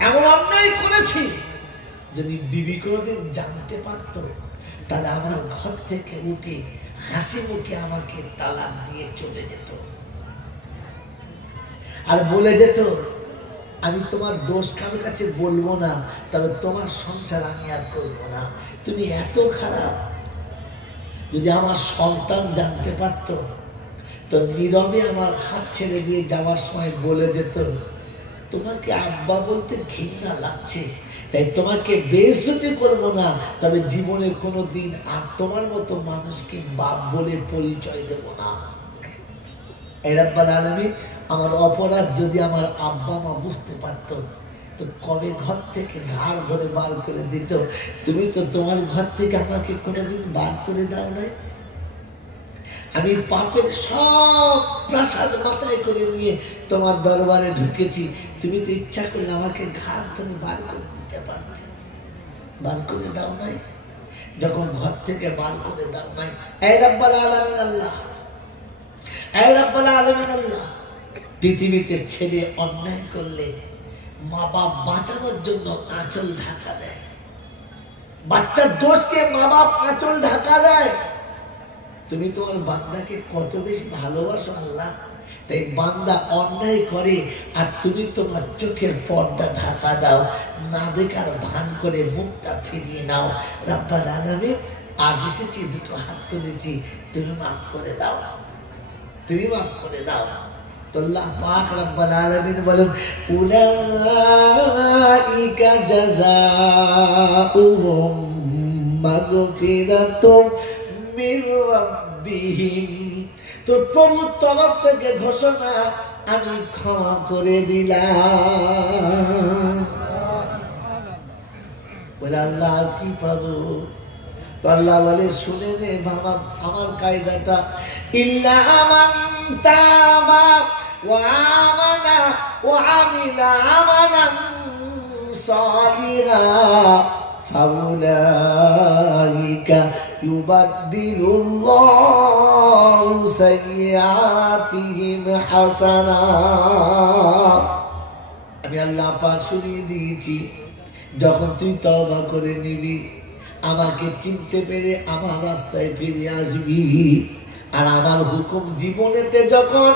এমন অন্যায় করেছি, যদি বিবি কোনোদিন জানতে পারতো তাহলে আমার ঘর থেকে উঠে হাসি মুখে আমাকে তালাক দিয়ে চলে যেত, আর বলে যেত আমি তোমার দোষ কারোর কাছে বলবো না, তবে তোমার সংসার আমি আর করবো না, তুমি এত খারাপ। যদি আমার সন্তান জানতে পারত তো নীরবে আমার হাত ছেড়ে দিয়ে যাওয়ার সময় বলে যেত, তোমাকে আব্বা বলতে ঘৃণা লাগছে, তাই তোমাকে বেইজ্জতি করবো না, তবে জীবনে কোনো দিন আর তোমার মতো মানুষকে বাপ বলে পরিচয় দেব না। এ রাব্বুল আলামিন, আমার অপরাধ যদি আমার আব্বা মা বুঝতে পারত তো কবে ঘর থেকে ঘাড় ধরে বার করে দিত। তুমি তো তোমার ঘর থেকে আমাকে কোনোদিন বার করে দাও নাই। আমি পাপের সব প্রাসাদ মাথায় করে নিয়ে তোমার দরবারে ঢুকেছি, তুমি তো ইচ্ছা করলে আমাকে ঘাড় ধরে বার করে দিতে পারতে, বার করে দাও নাই। যখন ঘর থেকে বার করে দাও নাই, এ রাব্বুল আলামিন আল্লাহ, এ রাব্বুল আলামিন আল্লাহ, পৃথিবীতে ছেলে অন্যায় করলে মা বাপ বাঁচানোর জন্য আঁচল ঢাকা দেয়, বাচ্চার দোষকে মা বাপ আঁচল ঢাকা দেয়। তুমি তোমার বান্দাকে কত বেশি ভালোবাসো আল্লাহ, তাই বান্দা অন্যায় করে আর তুমি তোমার চোখের পর্দা ঢাকা দাও, না দেখার ভান করে মুখটা ফিরিয়ে নাও। রাব্বুল আলামিন, আজ এসেছি, 2টো হাত তুলেছি, তুমি মাফ করে দাও, তুমি মাফ করে দাও। আল্লাহ পাক রব্বুল আলামিন বলেন, উলাইকা জাযাউহুম মাগফিরাতুম মির রাব্বিহিম, তোর প্রভুর তরফ থেকে ঘোষণা, আমি ক্ষমা করে দিলাম। বলে আল্লাহ আর কি পাবো? তো আল্লাহ বলে শুনে নে বাবা আমার কায়দাটা, ইল্লা মান তাবা ওয়া আমানা ওয়া আমিলা আমালান সালিহা ফাউলাইকা ইউবাদদিলুল্লাহু সাইয়্যাতিহিম হাসানাত। আমি আল্লাহ পাক শুনিয়ে দিয়েছি, যখন তুই তওবা করে নিবি, আমাকে চিনতে পেরে আমার রাস্তায় ফিরে আসবি, আর আমার হুকুম জীবনেতে যখন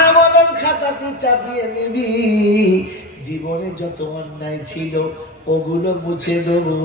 আমলের খাতাতে চাপিয়ে নিবি, জীবনে যত অন্যায় ছিল ওগুলো মুছে দেবো।